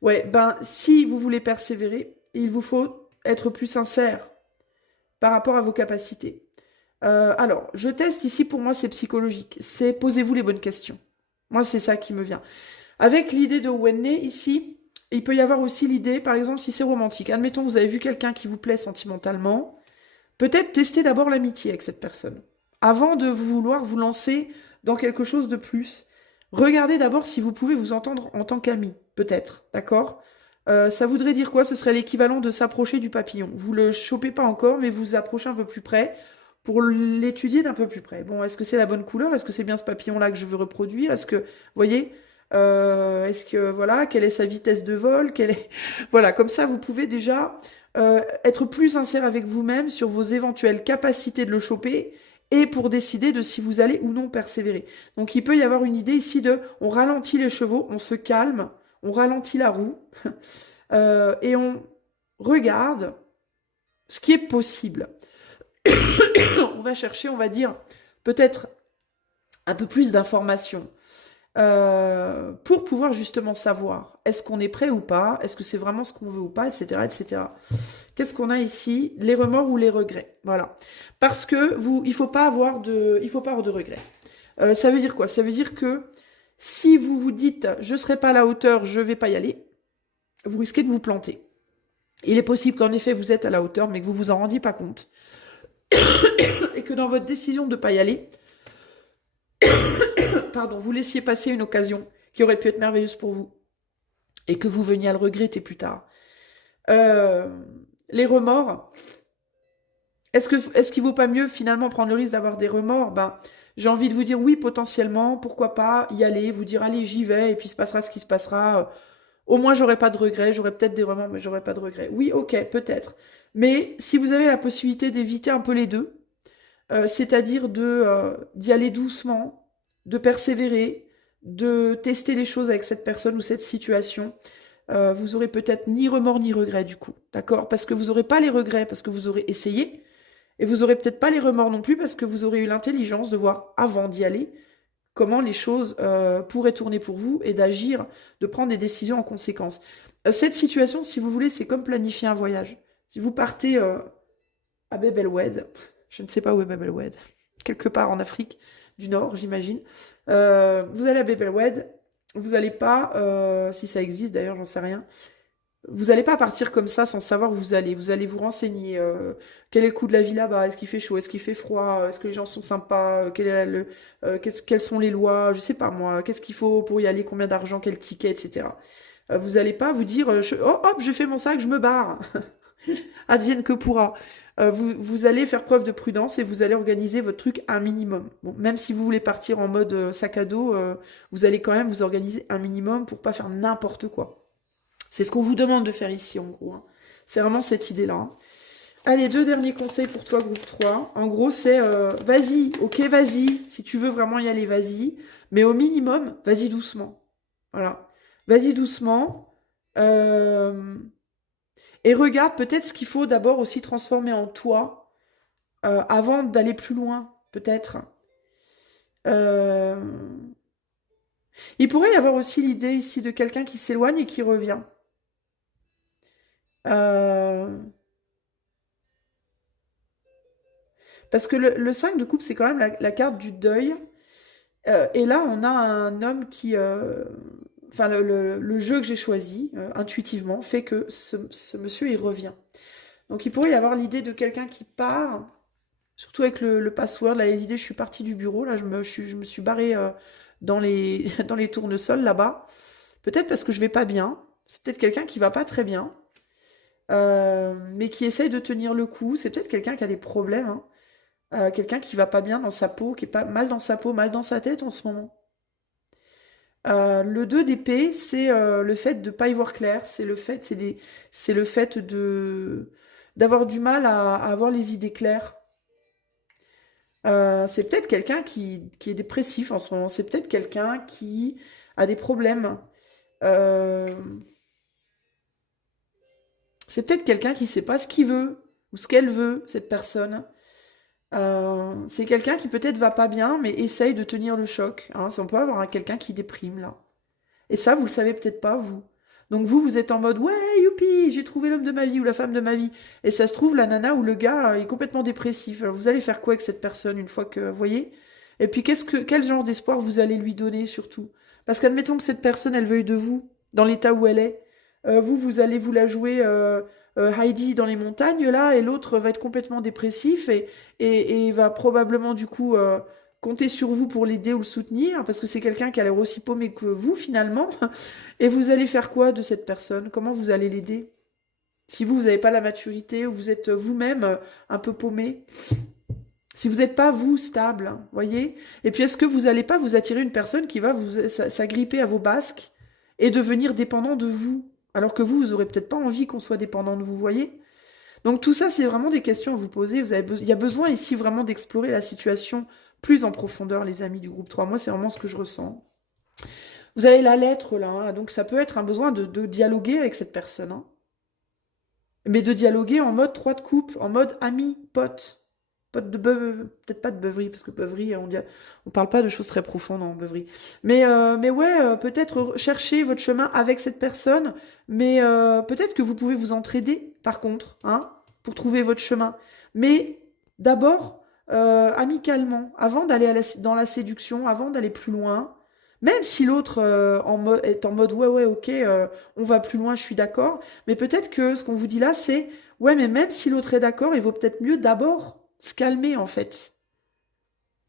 Ouais, ben, si vous voulez persévérer, il vous faut être plus sincère par rapport à vos capacités. Alors, je teste ici, pour moi, c'est psychologique. C'est posez-vous les bonnes questions. Moi, c'est ça qui me vient. Avec l'idée de Wenne, ici, il peut y avoir aussi l'idée, par exemple, si c'est romantique. Admettons, vous avez vu quelqu'un qui vous plaît sentimentalement. Peut-être tester d'abord l'amitié avec cette personne. Avant de vouloir vous lancer dans quelque chose de plus. Regardez d'abord si vous pouvez vous entendre en tant qu'ami, peut-être, d'accord? Ça voudrait dire quoi? Ce serait l'équivalent de s'approcher du papillon. Vous le chopez pas encore, mais vous vous approchez un peu plus près pour l'étudier d'un peu plus près. Bon, est-ce que c'est la bonne couleur? Est-ce que c'est bien ce papillon-là que je veux reproduire? Est-ce que, vous voyez, est-ce que, voilà, quelle est sa vitesse de vol? Quelle est... Voilà, comme ça, vous pouvez déjà être plus sincère avec vous-même sur vos éventuelles capacités de le choper et pour décider de si vous allez ou non persévérer. Donc, il peut y avoir une idée ici de, on ralentit les chevaux, on se calme, on ralentit la roue, et on regarde ce qui est possible. On va chercher, on va dire, peut-être un peu plus d'informations pour pouvoir justement savoir est-ce qu'on est prêt ou pas, est-ce que c'est vraiment ce qu'on veut ou pas, etc., etc. Qu'est-ce qu'on a ici? Les remords ou les regrets. Voilà. Parce que il faut pas avoir de regrets. Ça veut dire quoi? Ça veut dire que si vous vous dites je serai pas à la hauteur, je vais pas y aller, vous risquez de vous planter. Il est possible qu'en effet vous êtes à la hauteur, mais que vous vous en rendiez pas compte. Et que dans votre décision de ne pas y aller, pardon, vous laissiez passer une occasion qui aurait pu être merveilleuse pour vous. Et que vous veniez à le regretter plus tard. Les remords, est-ce qu'il ne vaut pas mieux finalement prendre le risque d'avoir des remords? Ben, j'ai envie de vous dire oui, potentiellement, pourquoi pas y aller, vous dire allez, j'y vais, et puis il se passera ce qui se passera. Au moins, j'aurai pas de regrets, j'aurai peut-être des remords, mais j'aurai pas de regrets. Oui, ok, peut-être. Mais si vous avez la possibilité d'éviter un peu les deux, c'est-à-dire d'y aller doucement, de persévérer, de tester les choses avec cette personne ou cette situation, vous aurez peut-être ni remords ni regrets du coup, d'accord? Parce que vous n'aurez pas les regrets, parce que vous aurez essayé, et vous aurez peut-être pas les remords non plus, parce que vous aurez eu l'intelligence de voir avant d'y aller comment les choses pourraient tourner pour vous et d'agir, de prendre des décisions en conséquence. Cette situation, si vous voulez, c'est comme planifier un voyage. Si vous partez à Bab el Oued, je ne sais pas où est Bab el Oued, quelque part en Afrique du Nord, j'imagine, vous allez à Bab el Oued, vous n'allez pas, si ça existe d'ailleurs, j'en sais rien, vous n'allez pas partir comme ça sans savoir où vous allez vous renseigner. Quel est le coût de la vie là-bas? Est-ce qu'il fait chaud? Est-ce qu'il fait froid? Est-ce que les gens sont sympas? Quelles sont les lois? Je sais pas moi. Qu'est-ce qu'il faut pour y aller? Combien d'argent? Quel ticket? Etc. Vous n'allez pas vous dire oh, hop, je fais mon sac, je me barre. Advienne que pourra. Vous allez faire preuve de prudence et vous allez organiser votre truc un minimum. Bon, même si vous voulez partir en mode sac à dos, vous allez quand même vous organiser un minimum pour pas faire n'importe quoi. C'est ce qu'on vous demande de faire ici, en gros. Hein. C'est vraiment cette idée-là. Hein. Allez, 2 derniers conseils pour toi, groupe 3. En gros, c'est vas-y, ok, vas-y. Si tu veux vraiment y aller, vas-y. Mais au minimum, vas-y doucement. Voilà. Vas-y doucement. Et regarde peut-être ce qu'il faut d'abord aussi transformer en toi avant d'aller plus loin, peut-être. Euh, Il pourrait y avoir aussi l'idée ici de quelqu'un qui s'éloigne et qui revient. Euh, Parce que le 5 de coupe, c'est quand même la carte du deuil. Et là, on a un homme qui... Enfin, le jeu que j'ai choisi, intuitivement, fait que ce monsieur, il revient. Donc, il pourrait y avoir l'idée de quelqu'un qui part, surtout avec le password. Là, l'idée, je suis partie du bureau. Là, je me suis barrée dans les, dans les tournesols, là-bas. Peut-être parce que je vais pas bien. C'est peut-être quelqu'un qui va pas très bien. Mais qui essaye de tenir le coup. C'est peut-être quelqu'un qui a des problèmes. Hein. Quelqu'un qui va pas bien dans sa peau, qui est pas mal dans sa peau, mal dans sa tête en ce moment. Le 2 d'épée, c'est le fait de ne pas y voir clair, c'est le fait d'avoir du mal à avoir les idées claires. C'est peut-être quelqu'un qui est dépressif en ce moment, c'est peut-être quelqu'un qui a des problèmes. Euh, c'est peut-être quelqu'un qui ne sait pas ce qu'il veut ou ce qu'elle veut, cette personne. C'est quelqu'un qui peut-être va pas bien, mais essaye de tenir le choc. Hein. On peut avoir quelqu'un qui déprime là. Et ça, vous le savez peut-être pas, vous. Donc vous êtes en mode ouais, youpi, j'ai trouvé l'homme de ma vie ou la femme de ma vie. Et ça se trouve, la nana ou le gars est complètement dépressif. Alors vous allez faire quoi avec cette personne une fois que, vous voyez? Et puis quel genre d'espoir vous allez lui donner surtout? Parce qu'admettons que cette personne, elle veuille de vous, dans l'état où elle est. Vous allez vous la jouer Heidi dans les montagnes là, et l'autre va être complètement dépressif et va probablement du coup compter sur vous pour l'aider ou le soutenir, parce que c'est quelqu'un qui a l'air aussi paumé que vous, finalement. Et vous allez faire quoi de cette personne? Comment vous allez l'aider? Si vous n'avez pas la maturité, ou vous êtes vous-même un peu paumé. Si vous n'êtes pas, vous, stable, hein, voyez? Et puis, est-ce que vous n'allez pas vous attirer une personne qui va s'agripper à vos basques et devenir dépendant de vous? Alors que vous n'aurez peut-être pas envie qu'on soit dépendant de vous, voyez? Donc tout ça, c'est vraiment des questions à vous poser. Il y a besoin ici vraiment d'explorer la situation plus en profondeur, les amis du groupe 3. Moi, c'est vraiment ce que je ressens. Vous avez la lettre, là, hein, donc ça peut être un besoin de dialoguer avec cette personne. Hein. Mais de dialoguer en mode 3 de coupe, en mode ami, pote. Pote de beuverie, peut-être pas de beuverie, parce que beuverie, on parle pas de choses très profondes en beuverie. Mais ouais, peut-être chercher votre chemin avec cette personne, mais peut-être que vous pouvez vous entraider, par contre, hein, pour trouver votre chemin. Mais d'abord, amicalement, avant d'aller dans la séduction, avant d'aller plus loin, même si l'autre est en mode ouais, ok, on va plus loin, je suis d'accord, mais peut-être que ce qu'on vous dit là, c'est ouais, mais même si l'autre est d'accord, il vaut peut-être mieux d'abord se calmer en fait,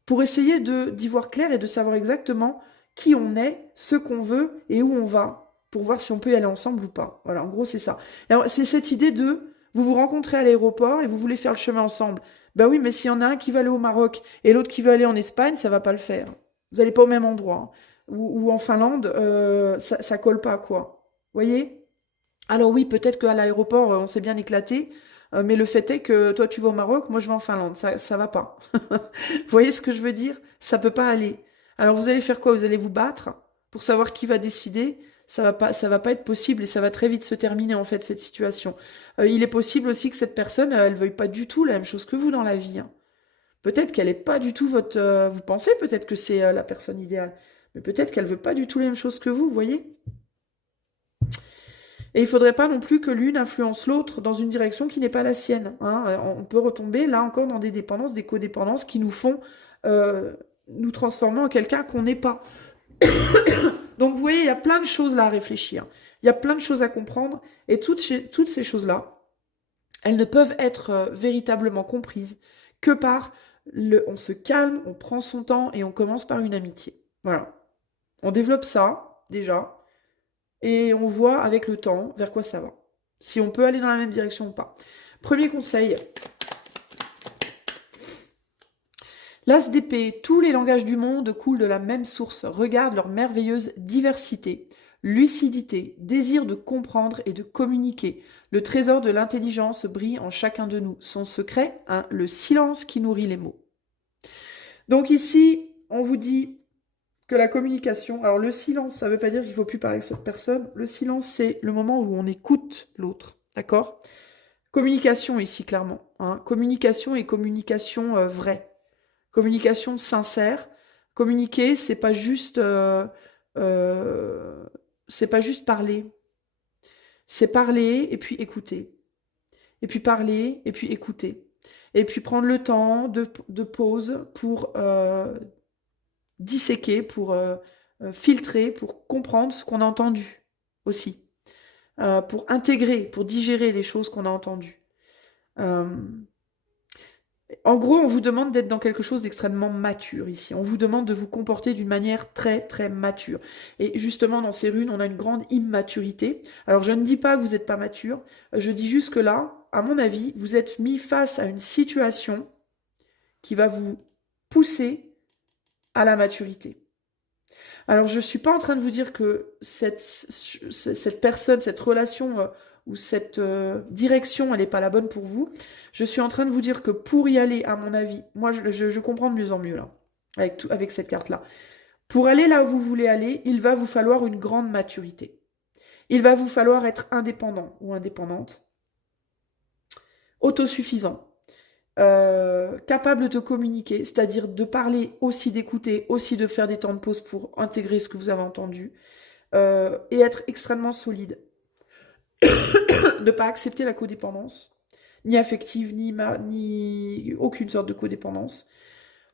pour essayer d'y voir clair et de savoir exactement qui on est, ce qu'on veut et où on va, pour voir si on peut y aller ensemble ou pas. Voilà, en gros c'est ça. C'est cette idée de, vous vous rencontrez à l'aéroport et vous voulez faire le chemin ensemble. Ben oui, mais s'il y en a un qui va aller au Maroc et l'autre qui va aller en Espagne, ça va pas le faire. Vous n'allez pas au même endroit. Hein. Ou en Finlande, ça colle pas, quoi. Voyez? Alors oui, peut-être qu'à l'aéroport, on s'est bien éclaté, mais le fait est que toi, tu vas au Maroc, moi, je vais en Finlande. Ça va pas. Vous voyez ce que je veux dire? Ça peut pas aller. Alors vous allez faire quoi? Vous allez vous battre pour savoir qui va décider? Ça va pas être possible et ça va très vite se terminer, en fait, cette situation. Il est possible aussi que cette personne, elle veuille pas du tout la même chose que vous dans la vie. Hein. Peut-être qu'elle est pas du tout votre... vous pensez peut-être que c'est la personne idéale, mais peut-être qu'elle veut pas du tout les mêmes choses que vous voyez? Et il faudrait pas non plus que l'une influence l'autre dans une direction qui n'est pas la sienne. Hein. On peut retomber là encore dans des dépendances, des codépendances qui nous font nous transformer en quelqu'un qu'on n'est pas. Donc vous voyez, il y a plein de choses là à réfléchir. Il y a plein de choses à comprendre. Et toutes ces choses-là, elles ne peuvent être véritablement comprises que par on se calme, on prend son temps et on commence par une amitié. Voilà. On développe ça, déjà. Et on voit avec le temps vers quoi ça va. Si on peut aller dans la même direction ou pas. Premier conseil. L'as d'épée, tous les langages du monde coulent de la même source. Regarde leur merveilleuse diversité, lucidité, désir de comprendre et de communiquer. Le trésor de l'intelligence brille en chacun de nous. Son secret, hein, le silence qui nourrit les mots. Donc ici, on vous dit que la communication, alors le silence, ça ne veut pas dire qu'il ne faut plus parler avec cette personne. Le silence, c'est le moment où on écoute l'autre, d'accord? Communication ici, clairement. Hein. Communication et communication vraie. Communication sincère. Communiquer, c'est pas juste parler. C'est parler et puis écouter. Et puis parler et puis écouter. Et puis prendre le temps de pause pour disséquer, pour filtrer, pour comprendre ce qu'on a entendu aussi. Pour intégrer, pour digérer les choses qu'on a entendues. En gros, on vous demande d'être dans quelque chose d'extrêmement mature ici. On vous demande de vous comporter d'une manière très, très mature. Et justement, dans ces runes, on a une grande immaturité. Alors, je ne dis pas que vous n'êtes pas mature. Je dis juste que là, à mon avis, vous êtes mis face à une situation qui va vous pousser à la maturité. Alors, je ne suis pas en train de vous dire que cette personne, cette relation ou cette direction, elle n'est pas la bonne pour vous. Je suis en train de vous dire que pour y aller, à mon avis, moi, je comprends de mieux en mieux, là, avec cette carte-là. Pour aller là où vous voulez aller, il va vous falloir une grande maturité. Il va vous falloir être indépendant ou indépendante, autosuffisant, capable de communiquer, c'est-à-dire de parler, aussi d'écouter, aussi de faire des temps de pause pour intégrer ce que vous avez entendu, et être extrêmement solide. Ne pas accepter la codépendance, ni affective, ni aucune sorte de codépendance,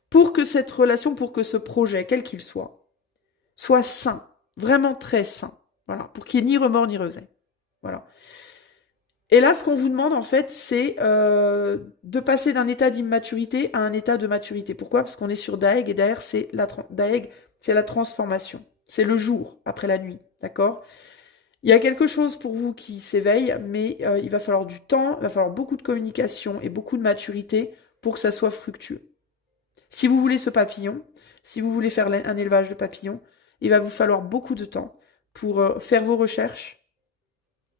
pour que cette relation, pour que ce projet, quel qu'il soit sain, vraiment très sain, voilà, pour qu'il n'y ait ni remords ni regrets. Voilà. Et là, ce qu'on vous demande, en fait, c'est de passer d'un état d'immaturité à un état de maturité. Pourquoi? Parce qu'on est sur Daeg, et Daeg, c'est la transformation. C'est le jour après la nuit, d'accord? Il y a quelque chose pour vous qui s'éveille, mais il va falloir du temps, il va falloir beaucoup de communication et beaucoup de maturité pour que ça soit fructueux. Si vous voulez ce papillon, si vous voulez faire un élevage de papillons, il va vous falloir beaucoup de temps pour faire vos recherches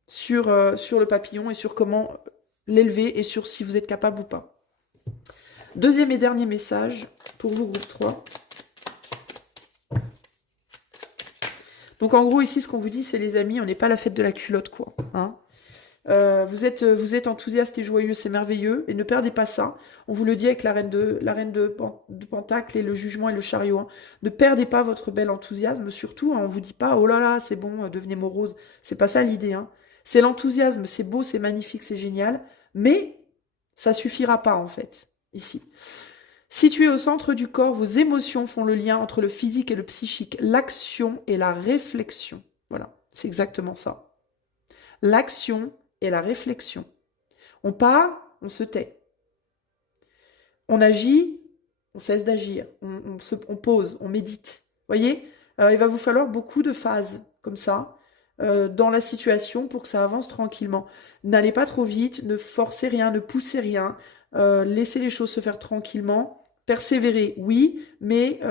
sur le papillon et sur comment l'élever et sur si vous êtes capable ou pas. Deuxième et dernier message pour vous, groupe 3. Donc en gros, ici, ce qu'on vous dit, c'est les amis, on n'est pas à la fête de la culotte, quoi. Hein. Vous êtes enthousiaste et joyeux, c'est merveilleux, et ne perdez pas ça. On vous le dit avec la reine de Pentacle et le jugement et le chariot. Hein. Ne perdez pas votre bel enthousiasme, surtout. Hein, on vous dit pas, oh là là, c'est bon, devenez morose. C'est pas ça l'idée. Hein. C'est l'enthousiasme, c'est beau, c'est magnifique, c'est génial, mais ça suffira pas en fait, ici. Situé au centre du corps, vos émotions font le lien entre le physique et le psychique, l'action et la réflexion. Voilà, c'est exactement ça. L'action et la réflexion. On parle, on se tait. On agit, on cesse d'agir. On pose, on médite. Voyez, il va vous falloir beaucoup de phases comme ça dans la situation pour que ça avance tranquillement. N'allez pas trop vite, ne forcez rien, ne poussez rien. Laissez les choses se faire tranquillement. Persévérer, oui, mais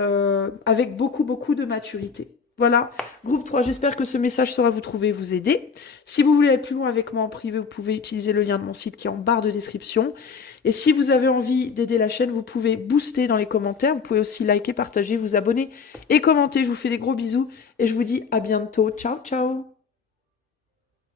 avec beaucoup, beaucoup de maturité. Voilà, groupe 3, j'espère que ce message saura vous trouver et vous aider. Si vous voulez aller plus loin avec moi en privé, vous pouvez utiliser le lien de mon site qui est en barre de description. Et si vous avez envie d'aider la chaîne, vous pouvez booster dans les commentaires. Vous pouvez aussi liker, partager, vous abonner et commenter. Je vous fais des gros bisous et je vous dis à bientôt. Ciao, ciao!